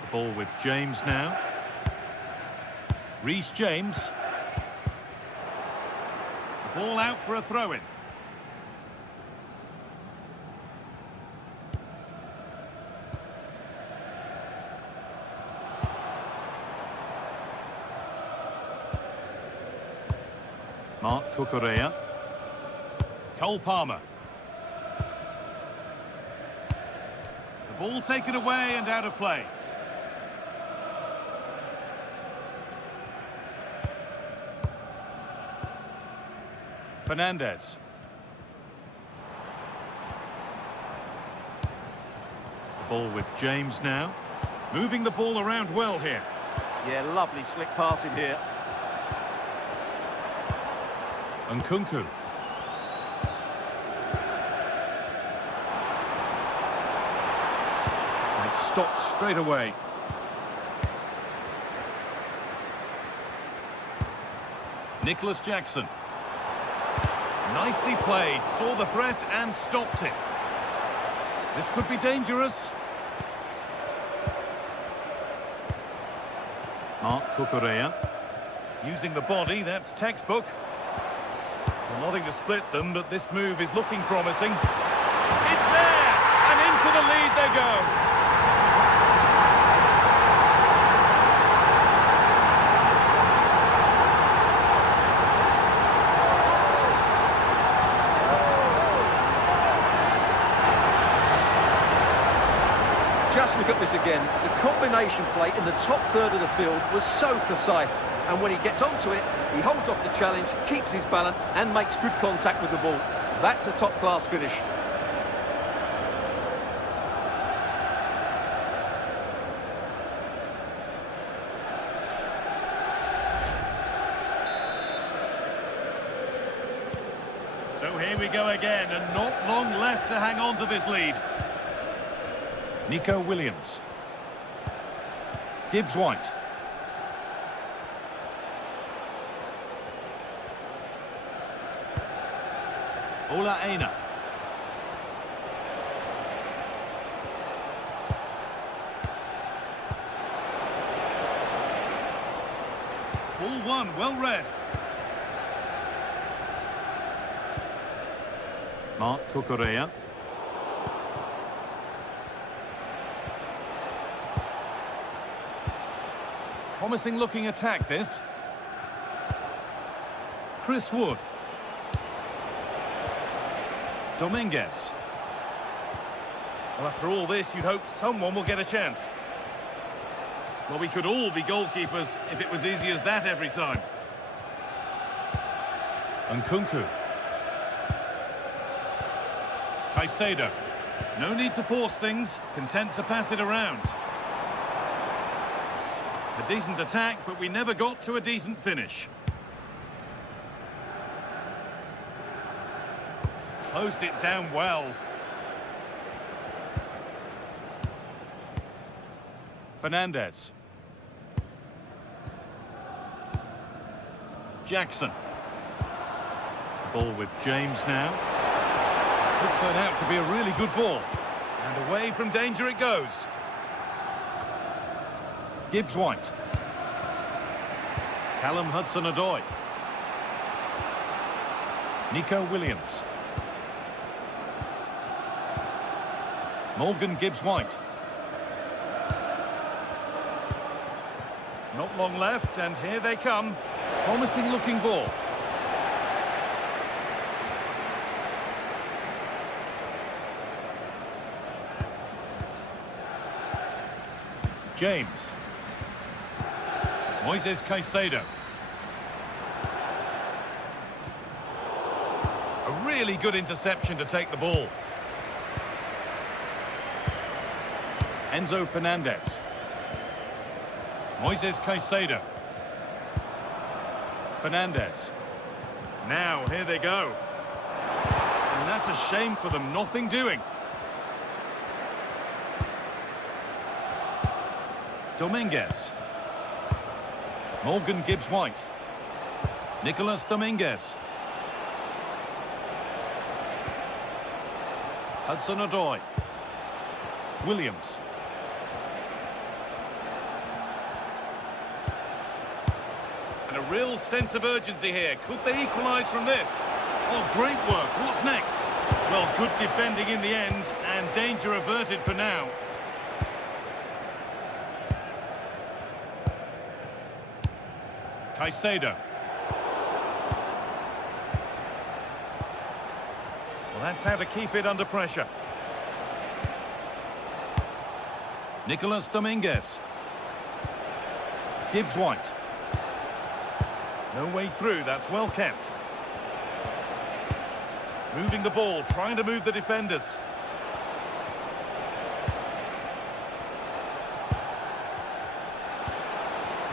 The ball with James now. Reece James. The ball out for a throw-in. Mark Cucurella. Cole Palmer. The ball taken away and out of play. Fernandez. The ball with James now. Moving the ball around well here. Yeah, lovely slick passing here. Nkunku. And it's stopped straight away. Nicholas Jackson. Nicely played, saw the threat and stopped it. This could be dangerous. Mark Cucurella. Using the body, that's textbook. Well, nothing to split them, but this move is looking promising. It's there! And into the lead they go. Just look at this again. The combination play in the top third of the field was so precise. And when he gets onto it, he holds off the challenge, keeps his balance and makes good contact with the ball. That's a top-class finish. So here we go again, and not long left to hang on to this lead. Nico Williams. Ola Aina. Ball one, well read. Mark Cucurella. Promising looking attack, this. Chris Wood. Dominguez. Well, after all this, you'd hope someone will get a chance. Well, we could all be goalkeepers if it was easy as that every time. Nkunku. Caicedo. No need to force things, content to pass it around. A decent attack, but we never got to a decent finish. Closed it down well. Fernandez. Jackson. Ball with James now. Could turn out to be a really good ball. And away from danger it goes. Gibbs-White. Callum Hudson-Odoi. Nico Williams. Morgan Gibbs-White. Not long left, and here they come. Promising looking ball. James. Moises Caicedo. A really good interception to take the ball. Enzo Fernandez. Moises Caicedo. Fernandez. Now, here they go. And that's a shame for them, nothing doing. Dominguez. Morgan Gibbs-White. Nicolas Dominguez. Hudson-Odoi. Williams. And a real sense of urgency here. Could they equalise from this? Oh, great work. What's next? Well, good defending in the end, and danger averted for now. Caicedo. Well, that's how to keep it under pressure. Nicolas Dominguez. Gibbs-White. No way through, that's well kept. Moving the ball, trying to move the defenders.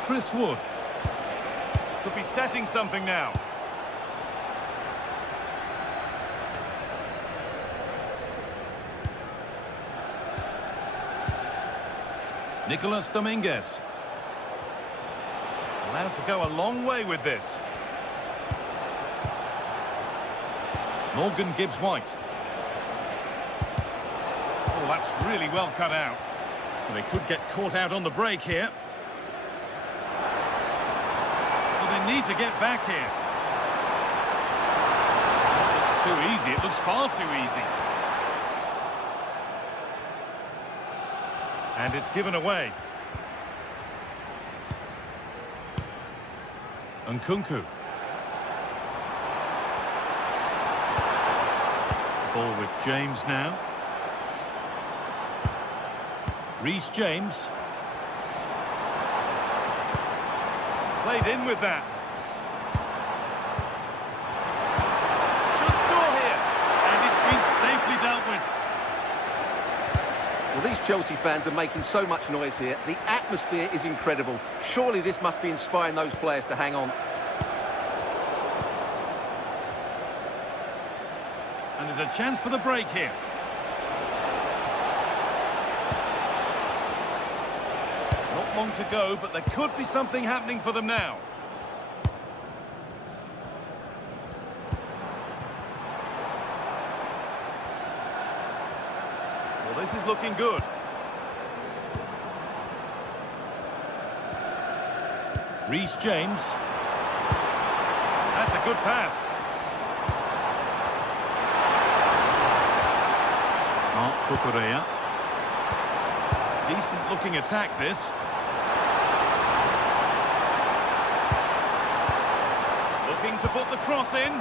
Chris Wood. Could be setting something now. Nicolas Dominguez. Allowed to go a long way with this. Morgan Gibbs-White. Oh, that's really well cut out. Well, they could get caught out on the break here. Well, they need to get back here. This looks too easy. It looks far too easy. And it's given away. Nkunku. Ball with James now. Reece James. Played in with that. Should score here. And it's been safely dealt with. Well, these Chelsea fans are making so much noise here. The atmosphere is incredible. Surely this must be inspiring those players to hang on. And there's a chance for the break here. Not long to go, but there could be something happening for them now. this is looking good. Reece James. That's a good pass. Mark Cucurella. Decent looking attack, this. Looking to put the cross in.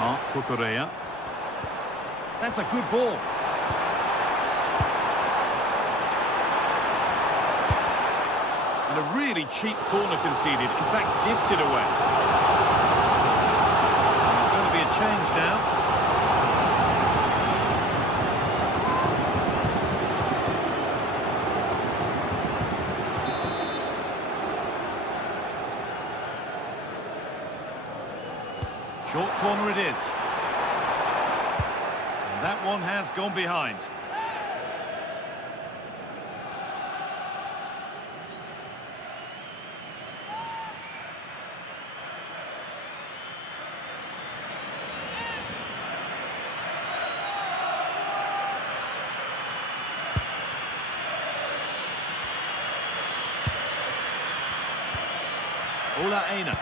Mark Cucurella. That's a good ball. And a really cheap corner conceded, in fact gifted away. There's going to be a change now. Short corner it is. And that one has gone behind. Ola Aina.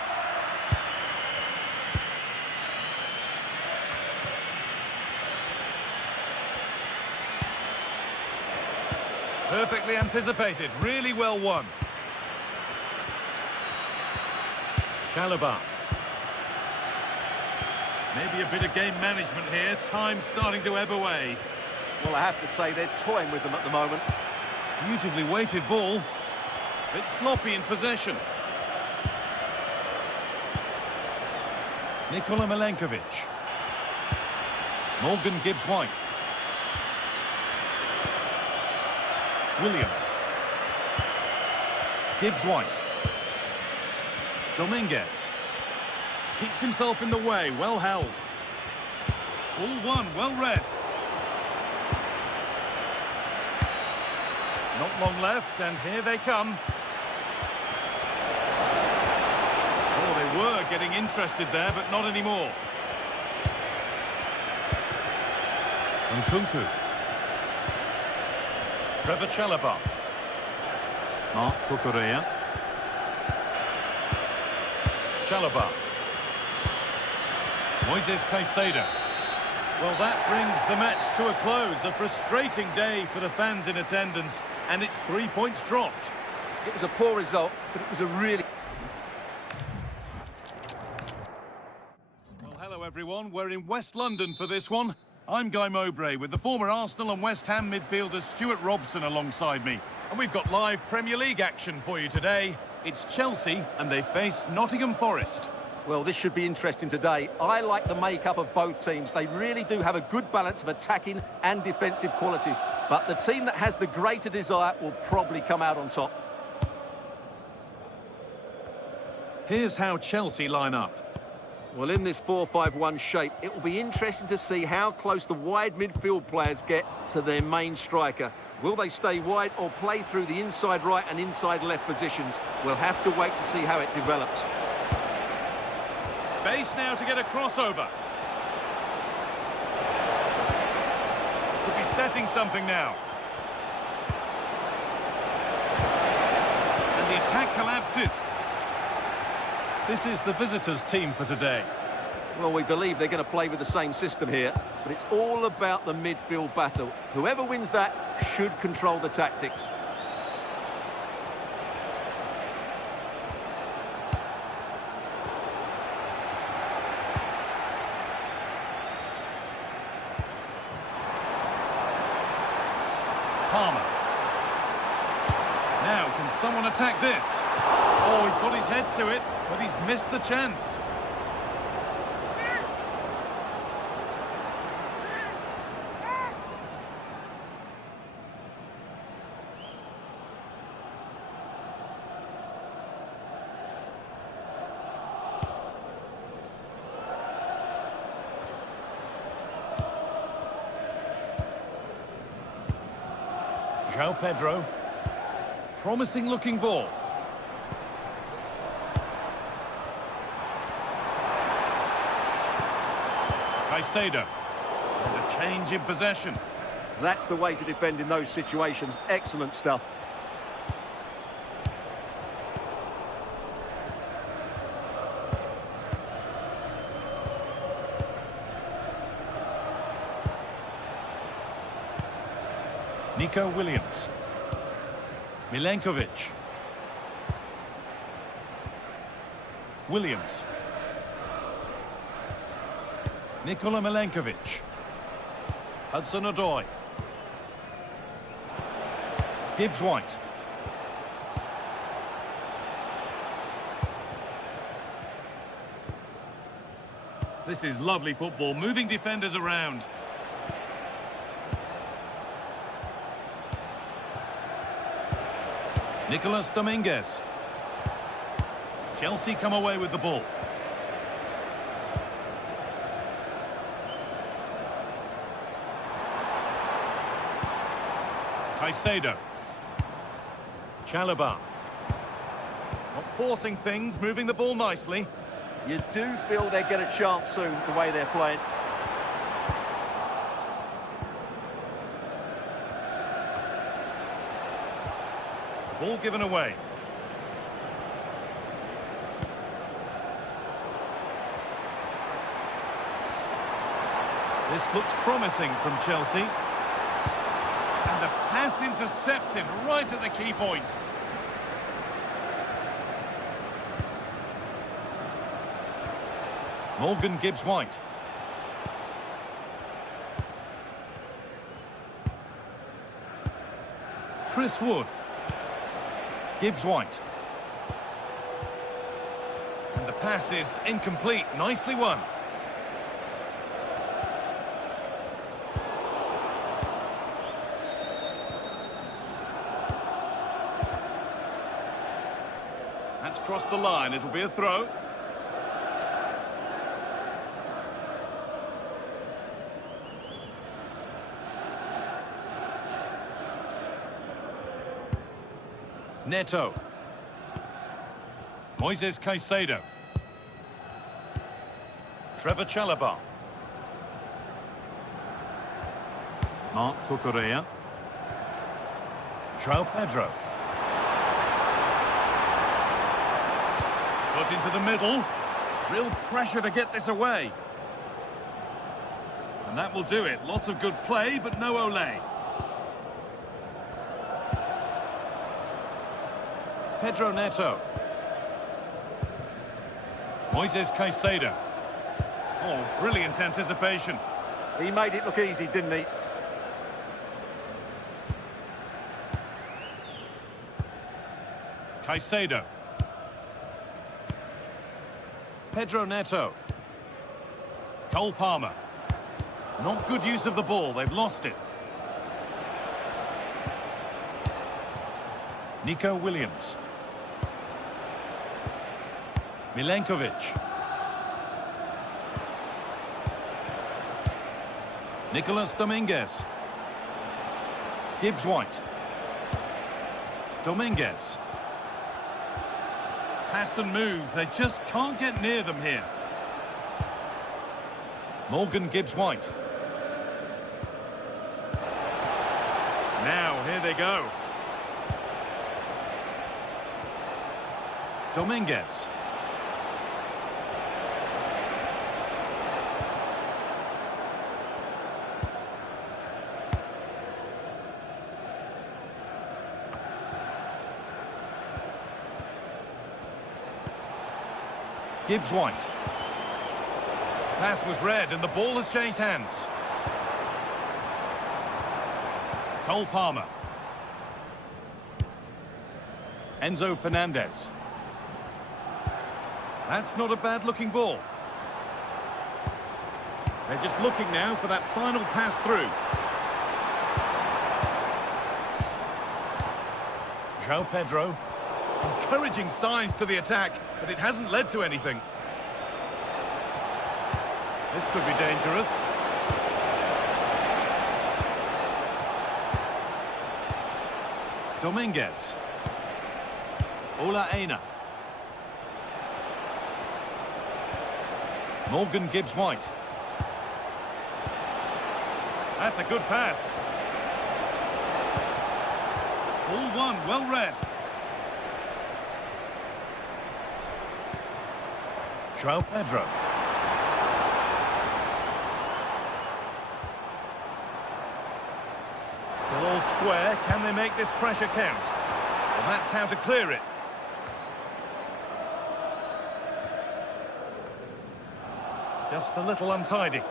Perfectly anticipated, really well won. Chalobah. Maybe a bit of game management here, time starting to ebb away. Well, I have to say they're toying with them at the moment. Beautifully weighted ball. Bit sloppy in possession. Nikola Milenkovic. Morgan Gibbs-White. Williams. Gibbs-White. Dominguez. Keeps himself in the way, well held. All one, well read. Not long left, and here they come. Oh, they were getting interested there, but not anymore. Nkunku. Trevor Chalobah. Mark Cucurella. Chalobah. Moises Caicedo. Well, that brings the match to a close. A frustrating day for the fans in attendance, and it's 3 points dropped. It was a poor result, but it was a really... Well, hello everyone. We're in West London for this one. I'm Guy Mowbray with the former Arsenal and West Ham midfielder Stuart Robson alongside me. And we've got live Premier League action for you today. It's Chelsea and they face Nottingham Forest. Well, this should be interesting today. I like the makeup of both teams. They really do have a good balance of attacking and defensive qualities. But the team that has the greater desire will probably come out on top. Here's how Chelsea line up. Well, in this 4-5-1 shape, it will be interesting to see how close the wide midfield players get to their main striker. Will they stay wide or play through the inside right and inside left positions? We'll have to wait to see how it develops. Space now to get a crossover. Could be setting something now. And the attack collapses. This is the visitors' team for today. Well, we believe they're going to play with the same system here, but it's all about the midfield battle. Whoever wins that should control the tactics. Palmer. Now, can someone attack this? Oh, he put his head to it, but he's missed the chance. João Pedro. Promising looking ball. Caicedo. And a change in possession. That's the way to defend in those situations. Excellent stuff. Nico Williams. Milenkovic. Williams. Nikola Milenkovic. Hudson-Odoi. Gibbs-White. This is lovely football, moving defenders around. Nicolas Dominguez. Chelsea come away with the ball. Caicedo. Chalobah. Not forcing things, moving the ball nicely. You do feel they get a chance soon, the way they're playing. Ball given away. This looks promising from Chelsea. And the pass intercepted right at the key point. Morgan Gibbs-White. Chris Wood. Gibbs-White. And the pass is incomplete. Nicely won. That's crossed the line. It'll be a throw. Neto. Moises Caicedo. Trevor Chalobah. Marc Cucurella. João Pedro. Put into the middle. Real pressure to get this away. And that will do it. Lots of good play, but no Olé. Pedro Neto. Moises Caicedo. Oh, brilliant anticipation. He made it look easy, didn't he? Caicedo. Pedro Neto. Cole Palmer. Not good use of the ball. They've lost it. Nico Williams. Milenkovic. Nicolas Dominguez. Gibbs-White. Dominguez. Pass and move. They just can't get near them here. Morgan Gibbs-White. Now, here they go. Dominguez. Gibbs-White. Pass was read and the ball has changed hands. Cole Palmer. Enzo Fernandez. That's not a bad-looking ball. They're just looking now for that final pass through. João Pedro. Encouraging signs to the attack, but it hasn't led to anything. This could be dangerous. Dominguez. Ola Aina. Morgan Gibbs-White. That's a good pass. All one, well read. João Pedro. Still all square. Can they make this pressure count? Well, that's how to clear it. Just a little untidy.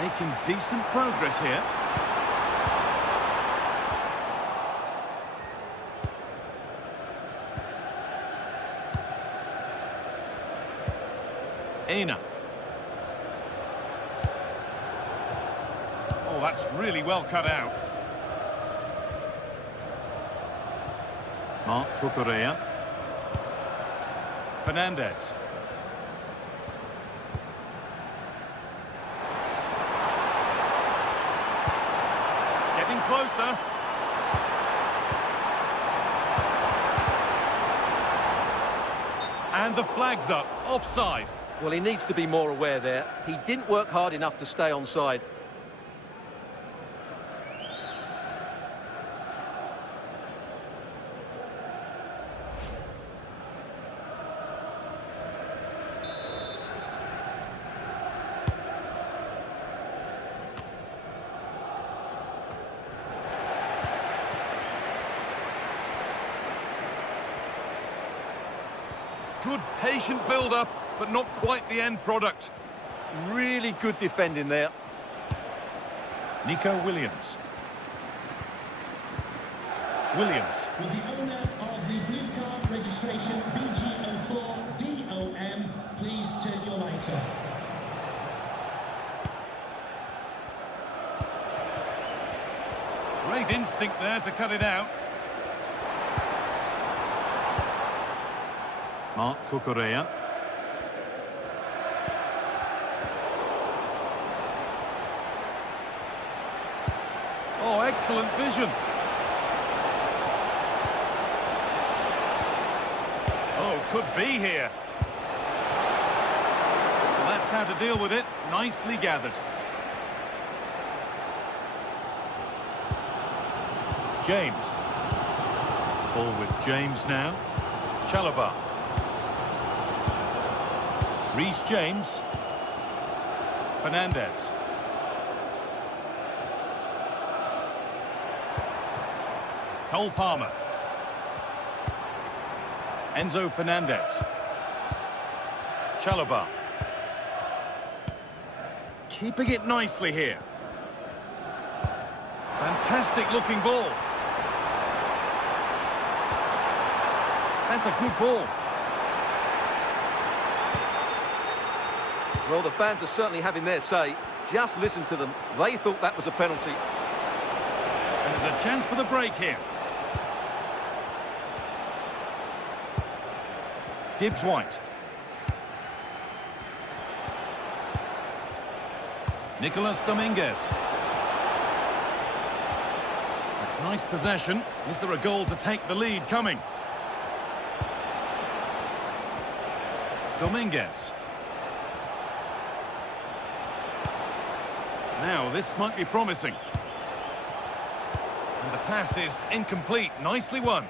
Making decent progress here. Aina. Oh, that's really well cut out. Mark Cucurella. Fernandez. Getting closer. And the flag's up. Offside. Well, he needs to be more aware there. He didn't work hard enough to stay onside. Good patient build-up, but not quite the end product. Really good defending there. Nico Williams. Williams. Will the owner of the blue card registration BG04DOM please turn your lights off? Great instinct there to cut it out. Mark Cucurella. Oh, excellent vision. Oh, could be here. Well, that's how to deal with it. Nicely gathered. James. Ball with James now. Chalobah. Reece James. Fernandez. Cole Palmer. Enzo Fernandez. Chalobah. Keeping it nicely here. Fantastic looking ball. That's a good ball. Well, the fans are certainly having their say. Just listen to them. They thought that was a penalty. And there's a chance for the break here. Gibbs-White. Nicolas Dominguez. That's nice possession. Is there a goal to take the lead coming? Dominguez. Now, this might be promising. And the pass is incomplete. Nicely won.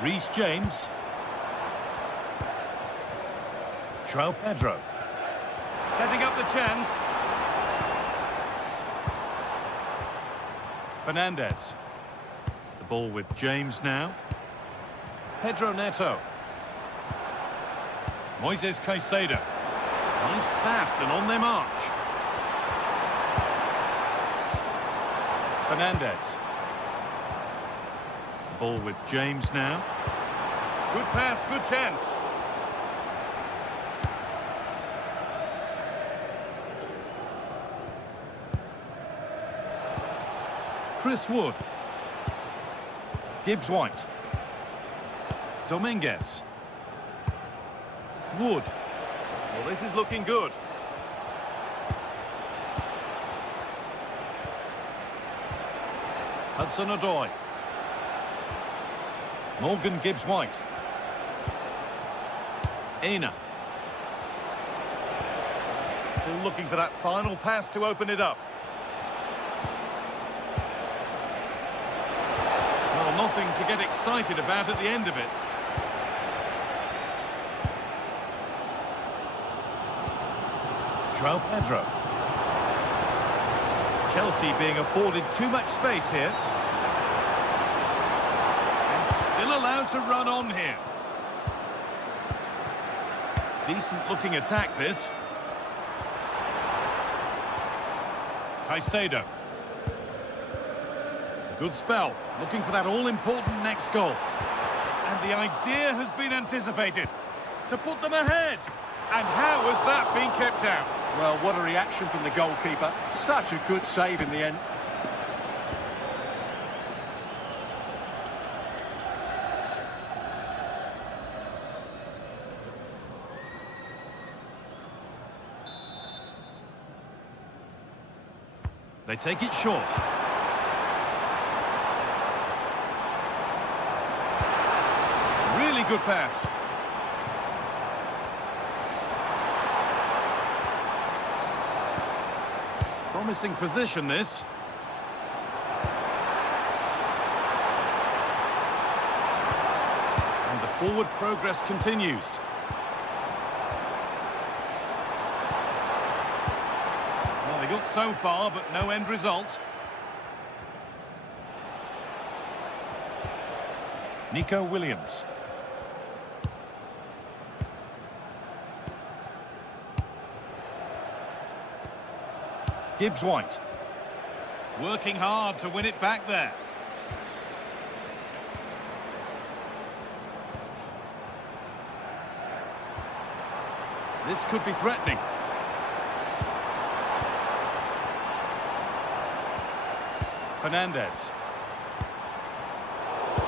Reece James. João Pedro. Setting up the chance. Fernandez. The ball with James now. Pedro Neto. Moises Caicedo. Nice pass and on their march. Fernandez. The ball with James now. Good pass, good chance. Chris Wood. Gibbs-White. Dominguez. Wood. Well, this is looking good. Hudson-Odoi. Morgan Gibbs-White. Aina. Still looking for that final pass to open it up. Well, nothing to get excited about at the end of it. João Pedro. Chelsea being afforded too much space here. And still allowed to run on here. Decent looking attack this. Caicedo. Good spell, looking for that all-important next goal. And the idea has been anticipated, to put them ahead. And how has that been kept out? Well, what a reaction from the goalkeeper. Such a good save in the end. They take it short. Really good pass. Promising position, this. And the forward progress continues. Well, they got so far, but no end result. Nico Williams. Gibbs-White. Working hard to win it back there. This could be threatening. Fernandez.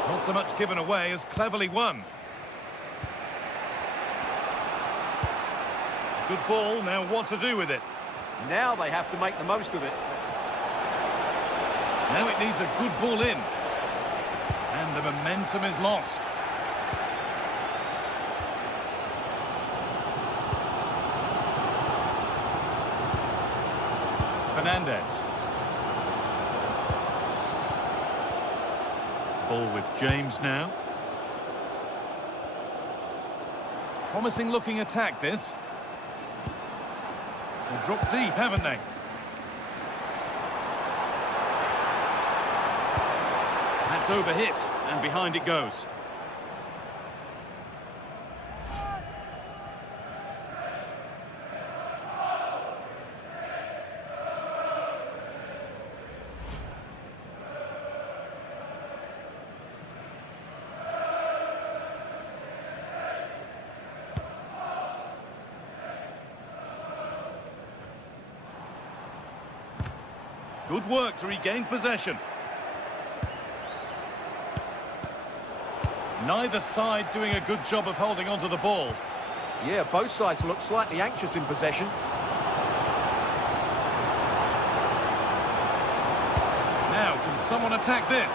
Not so much given away as cleverly won. Good ball, now what to do with it? Now they have to make the most of it. Now it needs a good ball in. And the momentum is lost. Fernandez. Ball with James now. Promising looking attack, this. They've dropped deep, haven't they? That's overhit, and behind it goes. Good work to regain possession. Neither side doing a good job of holding onto the ball. Yeah, both sides look slightly anxious in possession. Now, can someone attack this?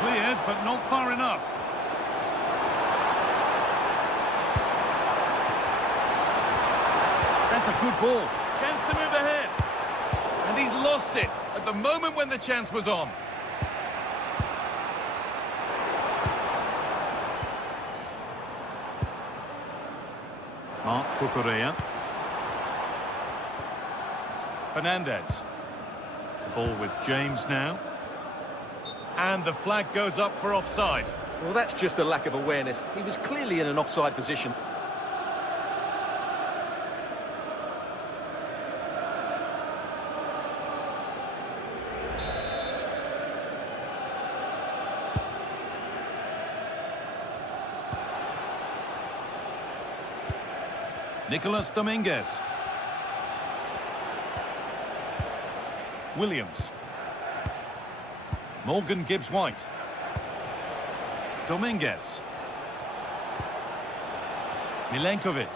Cleared, but not far enough. That's a good ball. Chance to move ahead. And he's lost it at the moment when the chance was on. Mark Cucurella. Fernandez. The ball with James now. And the flag goes up for offside. Well, that's just a lack of awareness. He was clearly in an offside position. Nicolas Dominguez. Williams. Morgan Gibbs-White. Dominguez. Milenkovic.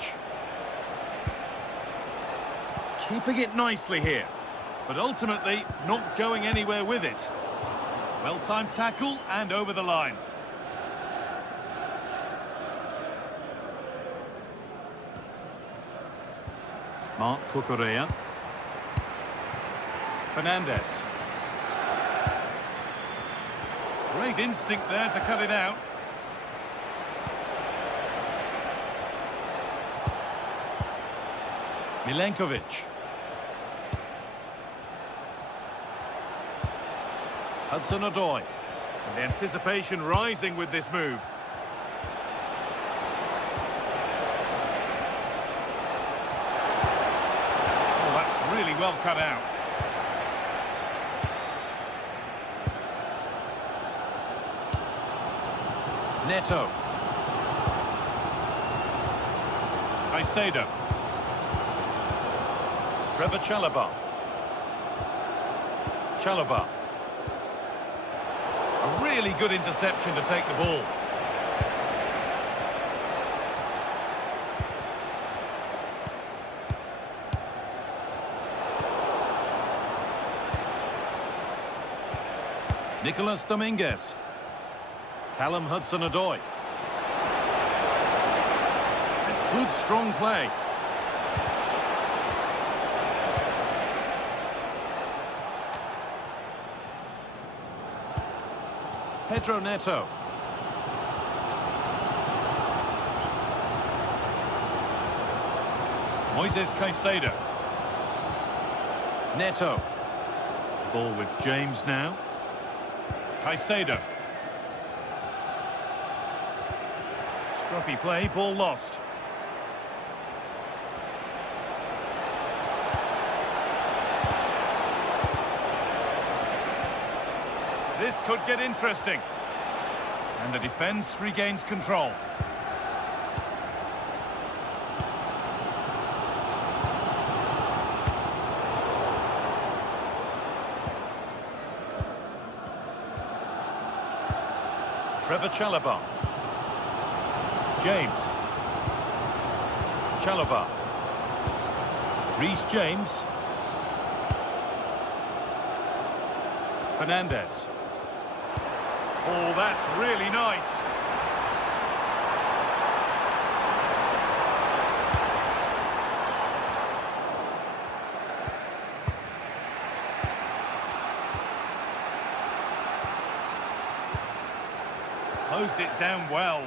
Keeping it nicely here, but ultimately not going anywhere with it. Well-timed tackle and over the line. Mark Cucurella. Fernandez. Great instinct there to cut it out. Milenkovic. Hudson-Odoi. And the anticipation rising with this move. Oh, that's really well cut out. Neto. Caicedo. Trevor Chalobah. Chalobah. A really good interception to take the ball. Nicolas Dominguez. Callum Hudson-Odoi. It's good, strong play. Pedro Neto. Moises Caicedo. Neto. Ball with James now. Caicedo. Scruffy play, ball lost. This could get interesting. And the defence regains control. Trevor Chalobah. James. Chalobah. Reece James. Fernandez. Oh, that's really nice. Closed it down well.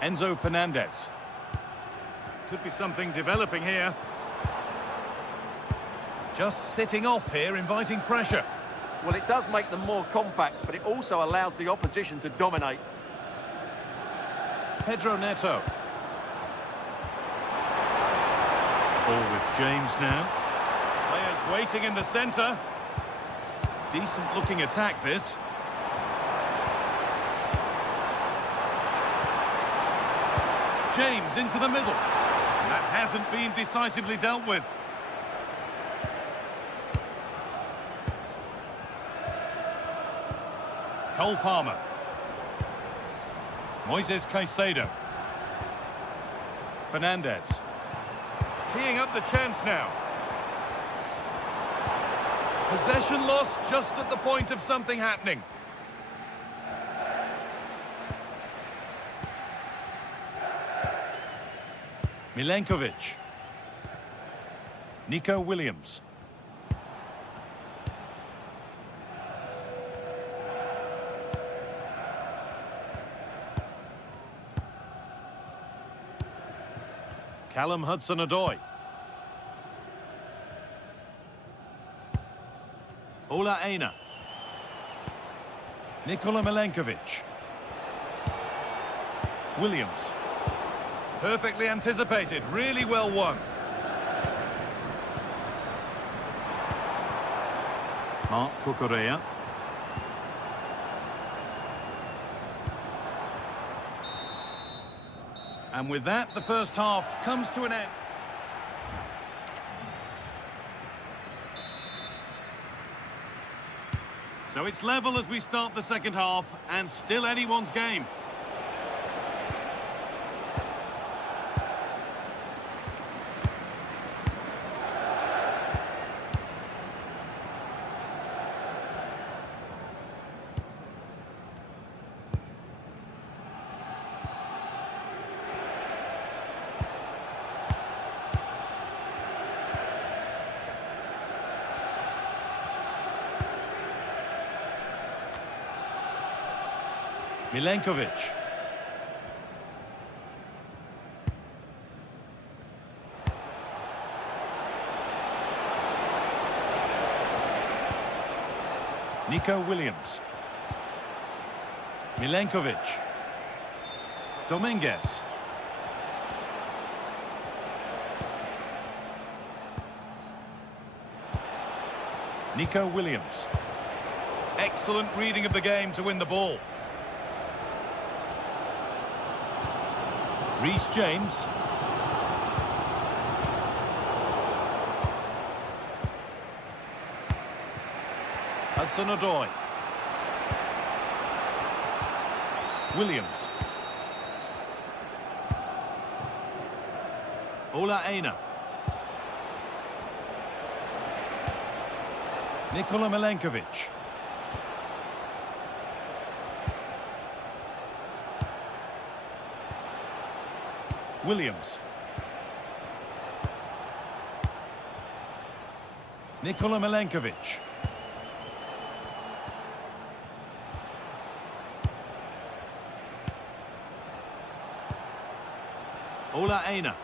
Enzo Fernandez. Could be something developing here. Just sitting off here, inviting pressure. Well, it does make them more compact, but it also allows the opposition to dominate. Pedro Neto. Ball with James now. Players waiting in the centre. Decent looking attack, this. James into the middle. That hasn't been decisively dealt with. Cole Palmer. Moises Caicedo. Fernandez. Teeing up the chance now. Possession lost just at the point of something happening. Milenkovic. Nico Williams. Callum Hudson-Odoi. Ola Aina. Nikola Milenkovic. Williams. Perfectly anticipated, really well won. Mark Cucurella. And with that, the first half comes to an end. So it's level as we start the second half, and still anyone's game. Milenkovic. Nico Williams. Milenkovic. Dominguez. Nico Williams. Excellent reading of the game to win the ball. Reece James. Hudson-Odoi. Williams. Ola Aina. Nikola Milenkovic. Williams. Nikola Milenkovic. Ola Aina.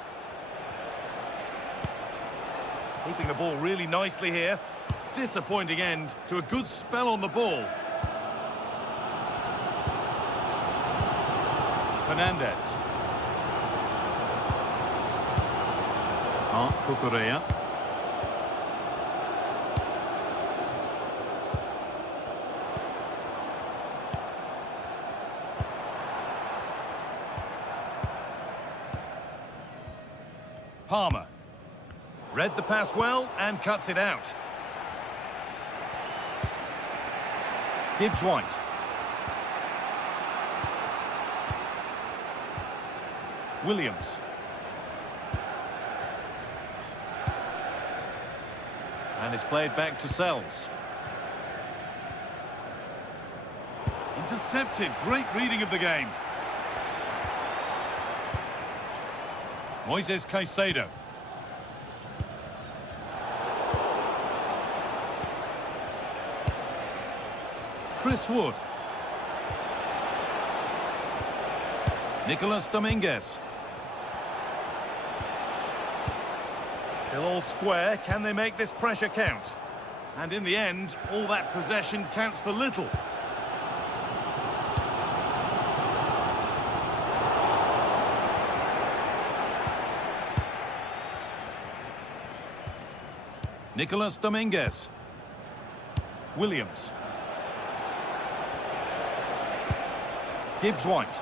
Keeping the ball really nicely here. Disappointing end to a good spell on the ball. Fernandez. Cucurella. Palmer. Read the pass well and cuts it out. Gibbs White. Williams. And it's played back to Sells. Intercepted. Great reading of the game. Moises Caicedo. Chris Wood. Nicolas Dominguez. Still all square. Can they make this pressure count? And in the end, all that possession counts for little. Nicolas Dominguez. Williams. Gibbs White.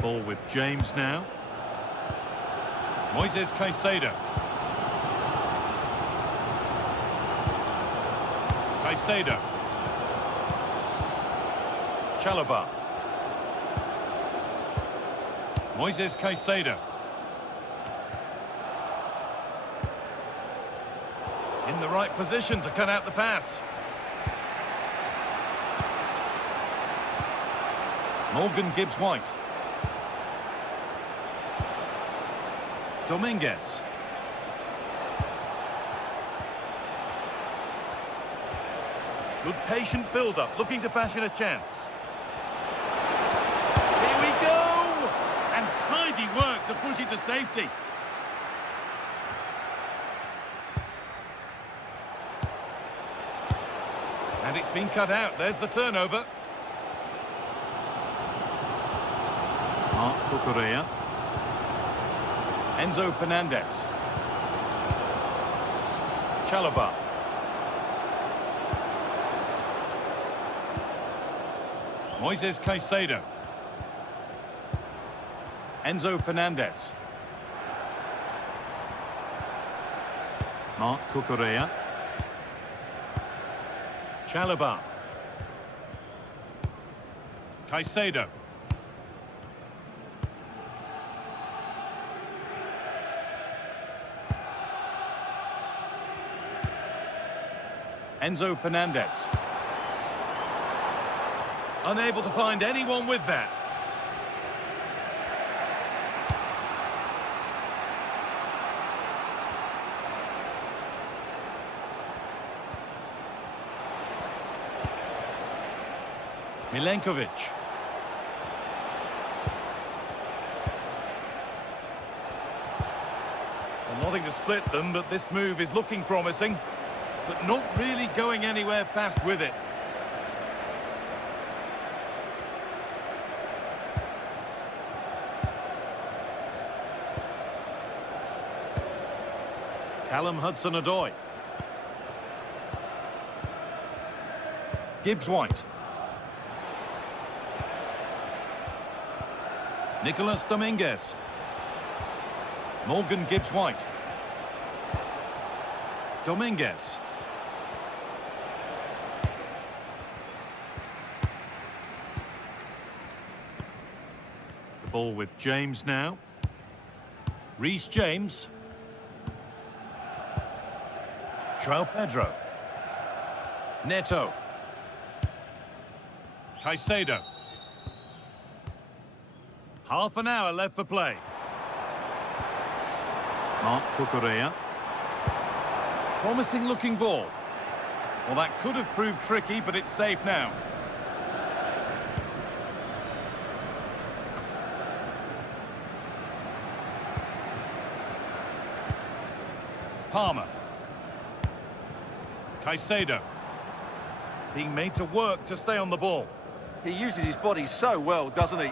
Ball with James now. Moises Caicedo. Caicedo. Chalobah. Moises Caicedo. In the right position to cut out the pass. Morgan Gibbs White. Dominguez. Good patient build-up, looking to fashion a chance. Here we go! And tidy work to push it to safety. And it's been cut out. There's the turnover. Cucurella. Enzo Fernandez. Chalobah. Moises Caicedo. Enzo Fernandez. Cucurella. Chalobah. Caicedo. Enzo Fernandez. Unable to find anyone with that. Milenkovic. Well, nothing to split them, but this move is looking promising, but not really going anywhere fast with it. Callum Hudson-Odoi. Gibbs-White. Nicholas Dominguez. Morgan Gibbs-White. Dominguez. The ball with James now. Reece James. João Pedro. Neto. Caicedo. Half an hour left for play. Marc Cucurella. Promising looking ball. Well, that could have proved tricky, but it's safe now. Palmer. Caicedo. Being made to work to stay on the ball. He uses his body so well, doesn't he?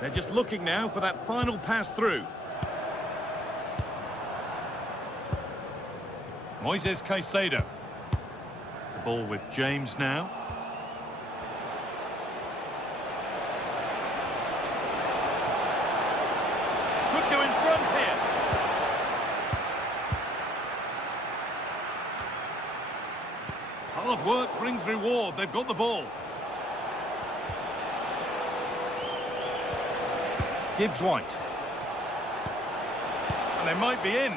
They're just looking now for that final pass through. Moises Caicedo. The ball with James now. Could go in front here. Hard work brings reward. They've got the ball. Gibbs-White. And they might be in.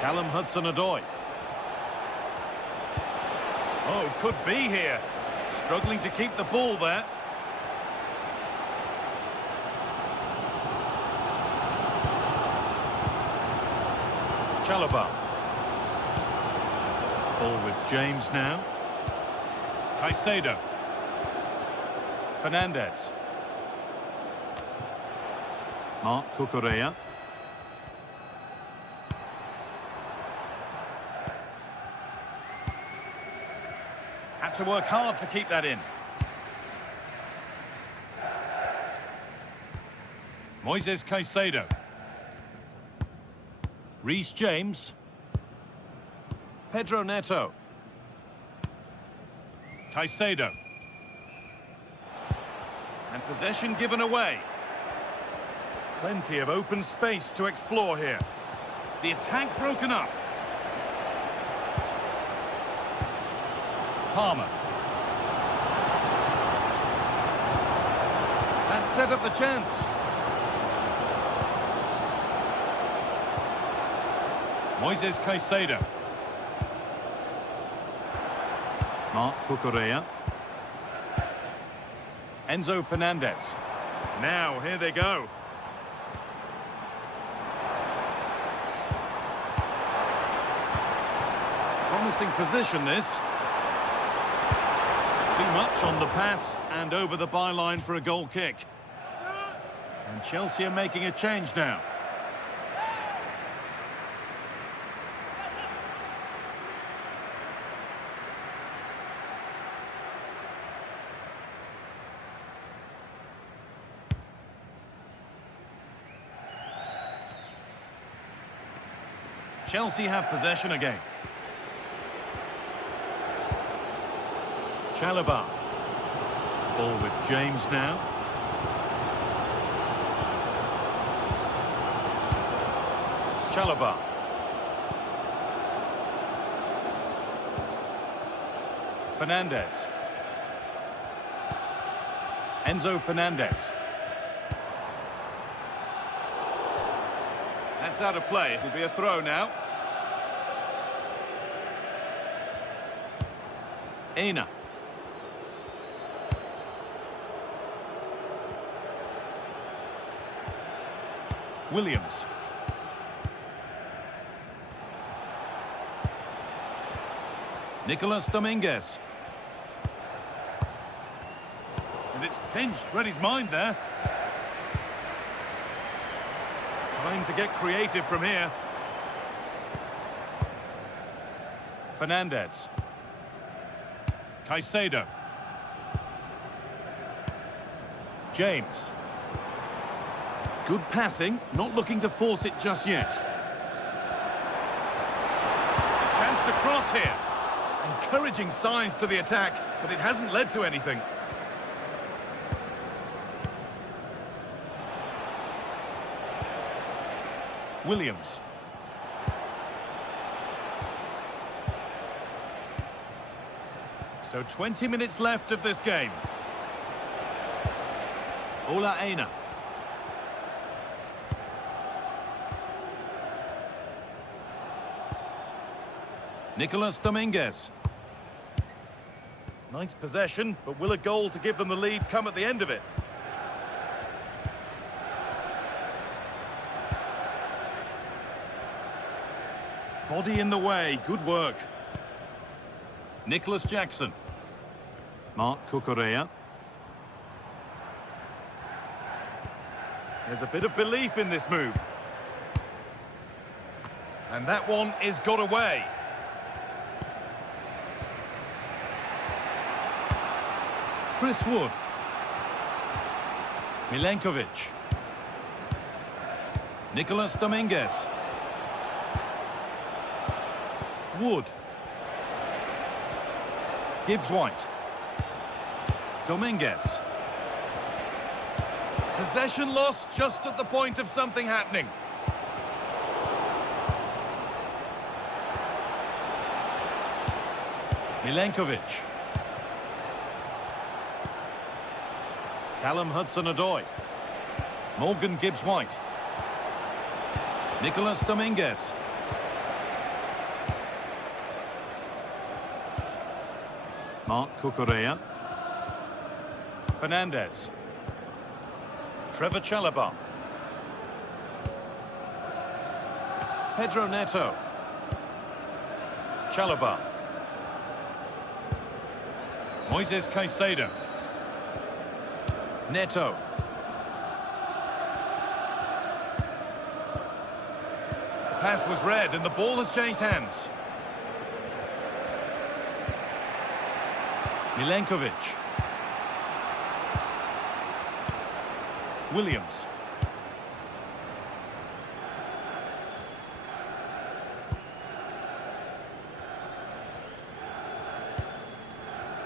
Callum Hudson-Odoi. Oh, could be here. Struggling to keep the ball there. Chalobah. Ball with James now. Caicedo. Fernandez. Marc Cucurella. Had to work hard to keep that in. Moises Caicedo. Reece James. Pedro Neto. Caicedo. And possession given away. Plenty of open space to explore here. The attack broken up. Palmer. That set up the chance. Moises Caicedo. Marc Cucurella. Enzo Fernandez. Now, here they go. Promising position, this. Too much on the pass and over the byline for a goal kick. And Chelsea are making a change now. Chelsea have possession again. Chalobah. Ball with James now. Chalobah. Fernandez. Enzo Fernandez. That's out of play. It'll be a throw now. Aina. Williams. Nicolas Dominguez. And it's pinched, read his mind there. Trying to get creative from here. Fernandez. Caicedo. James. Good passing, not looking to force it just yet. A chance to cross here. Encouraging signs to the attack, but it hasn't led to anything. Williams. So 20 minutes left of this game. Ola Aina. Nicolas Dominguez. Nice possession, but will a goal to give them the lead come at the end of it? Body in the way, good work. Nicholas Jackson. Mark Cucurella. There's a bit of belief in this move. And that one is got away. Chris Wood. Milenkovic. Nicolas Dominguez. Wood. Gibbs-White. Dominguez. Possession lost just at the point of something happening. Milenkovic. Callum Hudson-Odoi. Morgan Gibbs-White. Nicolas Dominguez. Mark Cucurella. Fernandez. Trevor Chalobah. Pedro Neto. Chalobah. Moises Caicedo. Neto. The pass was read and the ball has changed hands. Milenkovic. Williams.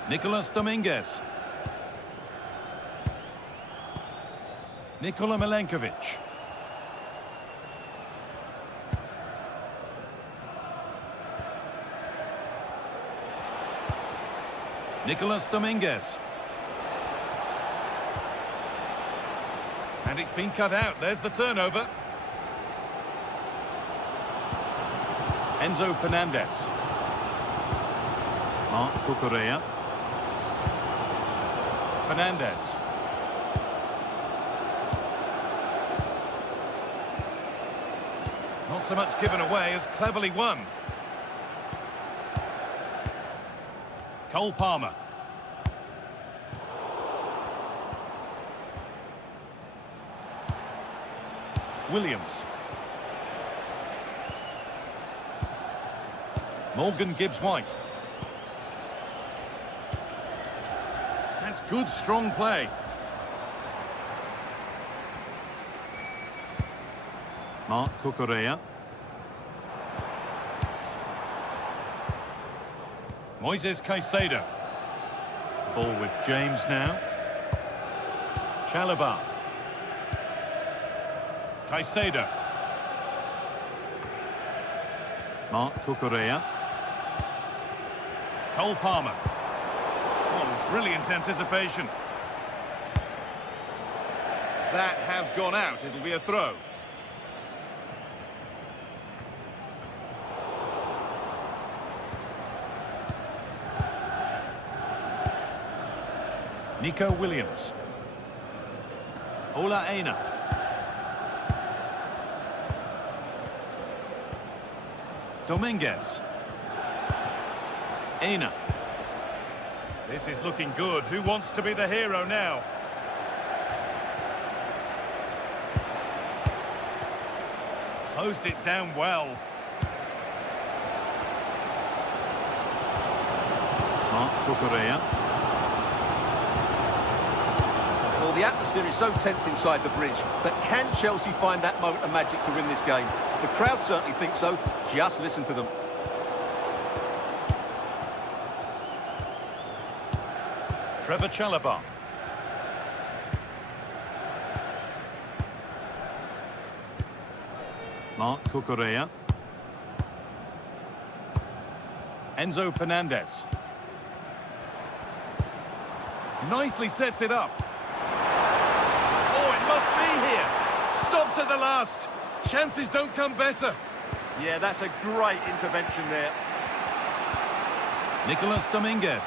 Nicolas Dominguez. Nikola Milenkovic. Nicolas Dominguez. And it's been cut out. There's the turnover. Enzo Fernandez. Mark Cucurella. Fernandez. Not so much given away as cleverly won. Cole Palmer. Williams. Morgan Gibbs-White. That's good, strong play. Mark Cucurella. Moises Caicedo. Ball with James now. Chalobah. Caicedo. Mark Cucurella. Cole Palmer. Oh, brilliant anticipation. That has gone out. It'll be a throw. Nico Williams. Ola Aina. Dominguez. Aina. This is looking good. Who wants to be the hero now? Closed it down well. Mark Cucurella. Well, the atmosphere is so tense inside the bridge, but can Chelsea find that moment of magic to win this game? The crowd certainly think so. Just listen to them. Trevor Chalobah. Mark Cucurella. Enzo Fernandez. Nicely sets it up. Oh, it must be here. Stop to the last. Chances don't come better. Yeah, that's a great intervention there. Nicolas Dominguez.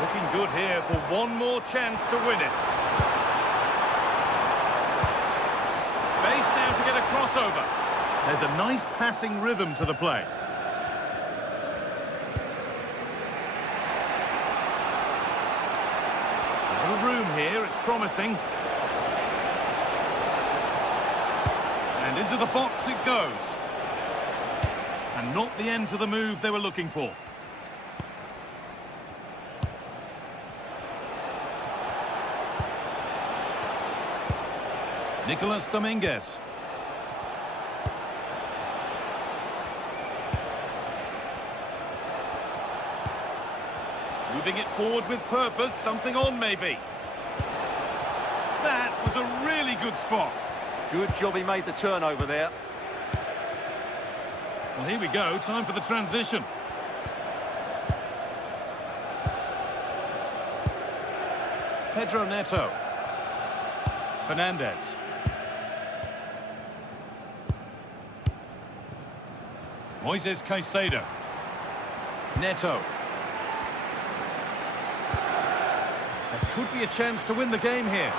Looking good here for one more chance to win it. Space now to get a crossover. There's a nice passing rhythm to the play. A little room here, it's promising. And into the box it goes. And not the end to the move they were looking for. Nicolas Dominguez. Moving it forward with purpose, something on maybe. That was a really good spot. Good job he made the turnover there. Well, here we go, time for the transition. Pedro Neto. Fernandez. Moises Caicedo. Neto. There could be a chance to win the game here.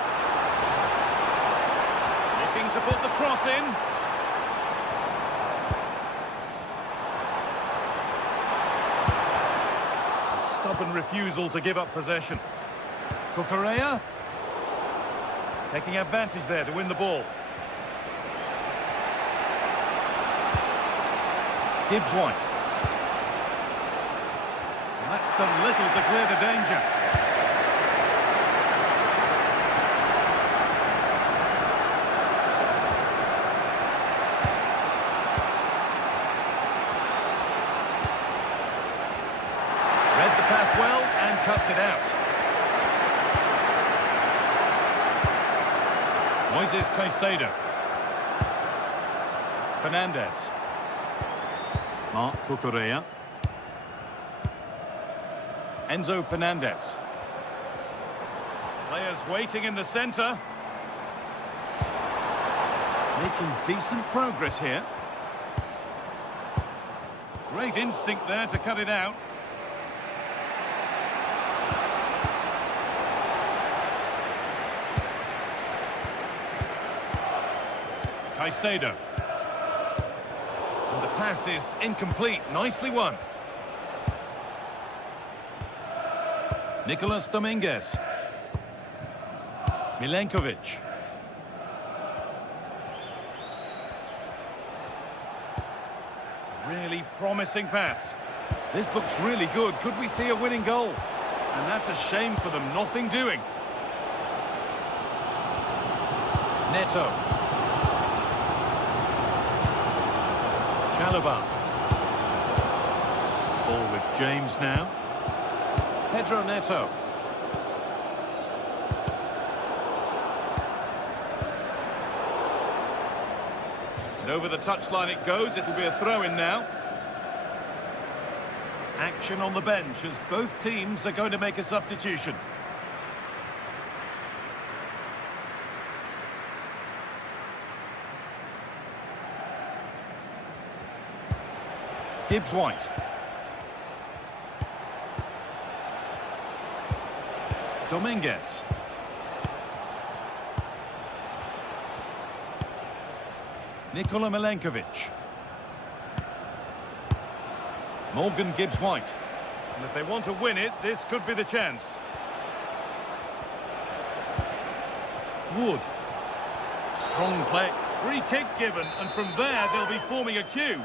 Looking to put the cross in. A stubborn refusal to give up possession. Cucurella. Taking advantage there to win the ball. Gibbs White. And that's done little to clear the danger. Read the pass well and cuts it out. Moises Caicedo. Fernandez. Mark Cucurella. Enzo Fernandez. Players waiting in the centre. Making decent progress here. Great instinct there to cut it out. Caicedo. And the pass is incomplete. Nicely won. Nicolas Dominguez. Milenkovic. Really promising pass. This looks really good. Could we see a winning goal? And that's a shame for them. Nothing doing. Neto. Chalobah. Ball with James now. Pedro Neto. And over the touchline it goes. It'll be a throw-in now. Action on the bench as both teams are going to make a substitution. Gibbs White. Dominguez. Nikola Milenkovic. Morgan Gibbs-White. And if they want to win it, this could be the chance. Wood. Strong play. Free kick given, and from there they'll be forming a queue.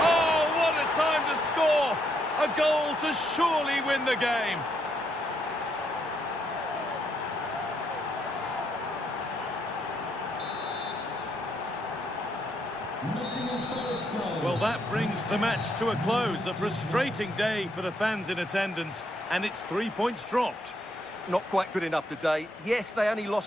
Oh, what a time to score! A goal to surely win the game. Nottingham Forest goal. Well, that brings the match to a close. A frustrating day for the fans in attendance, and it's 3 points dropped. Not quite good enough today. Yes, they only lost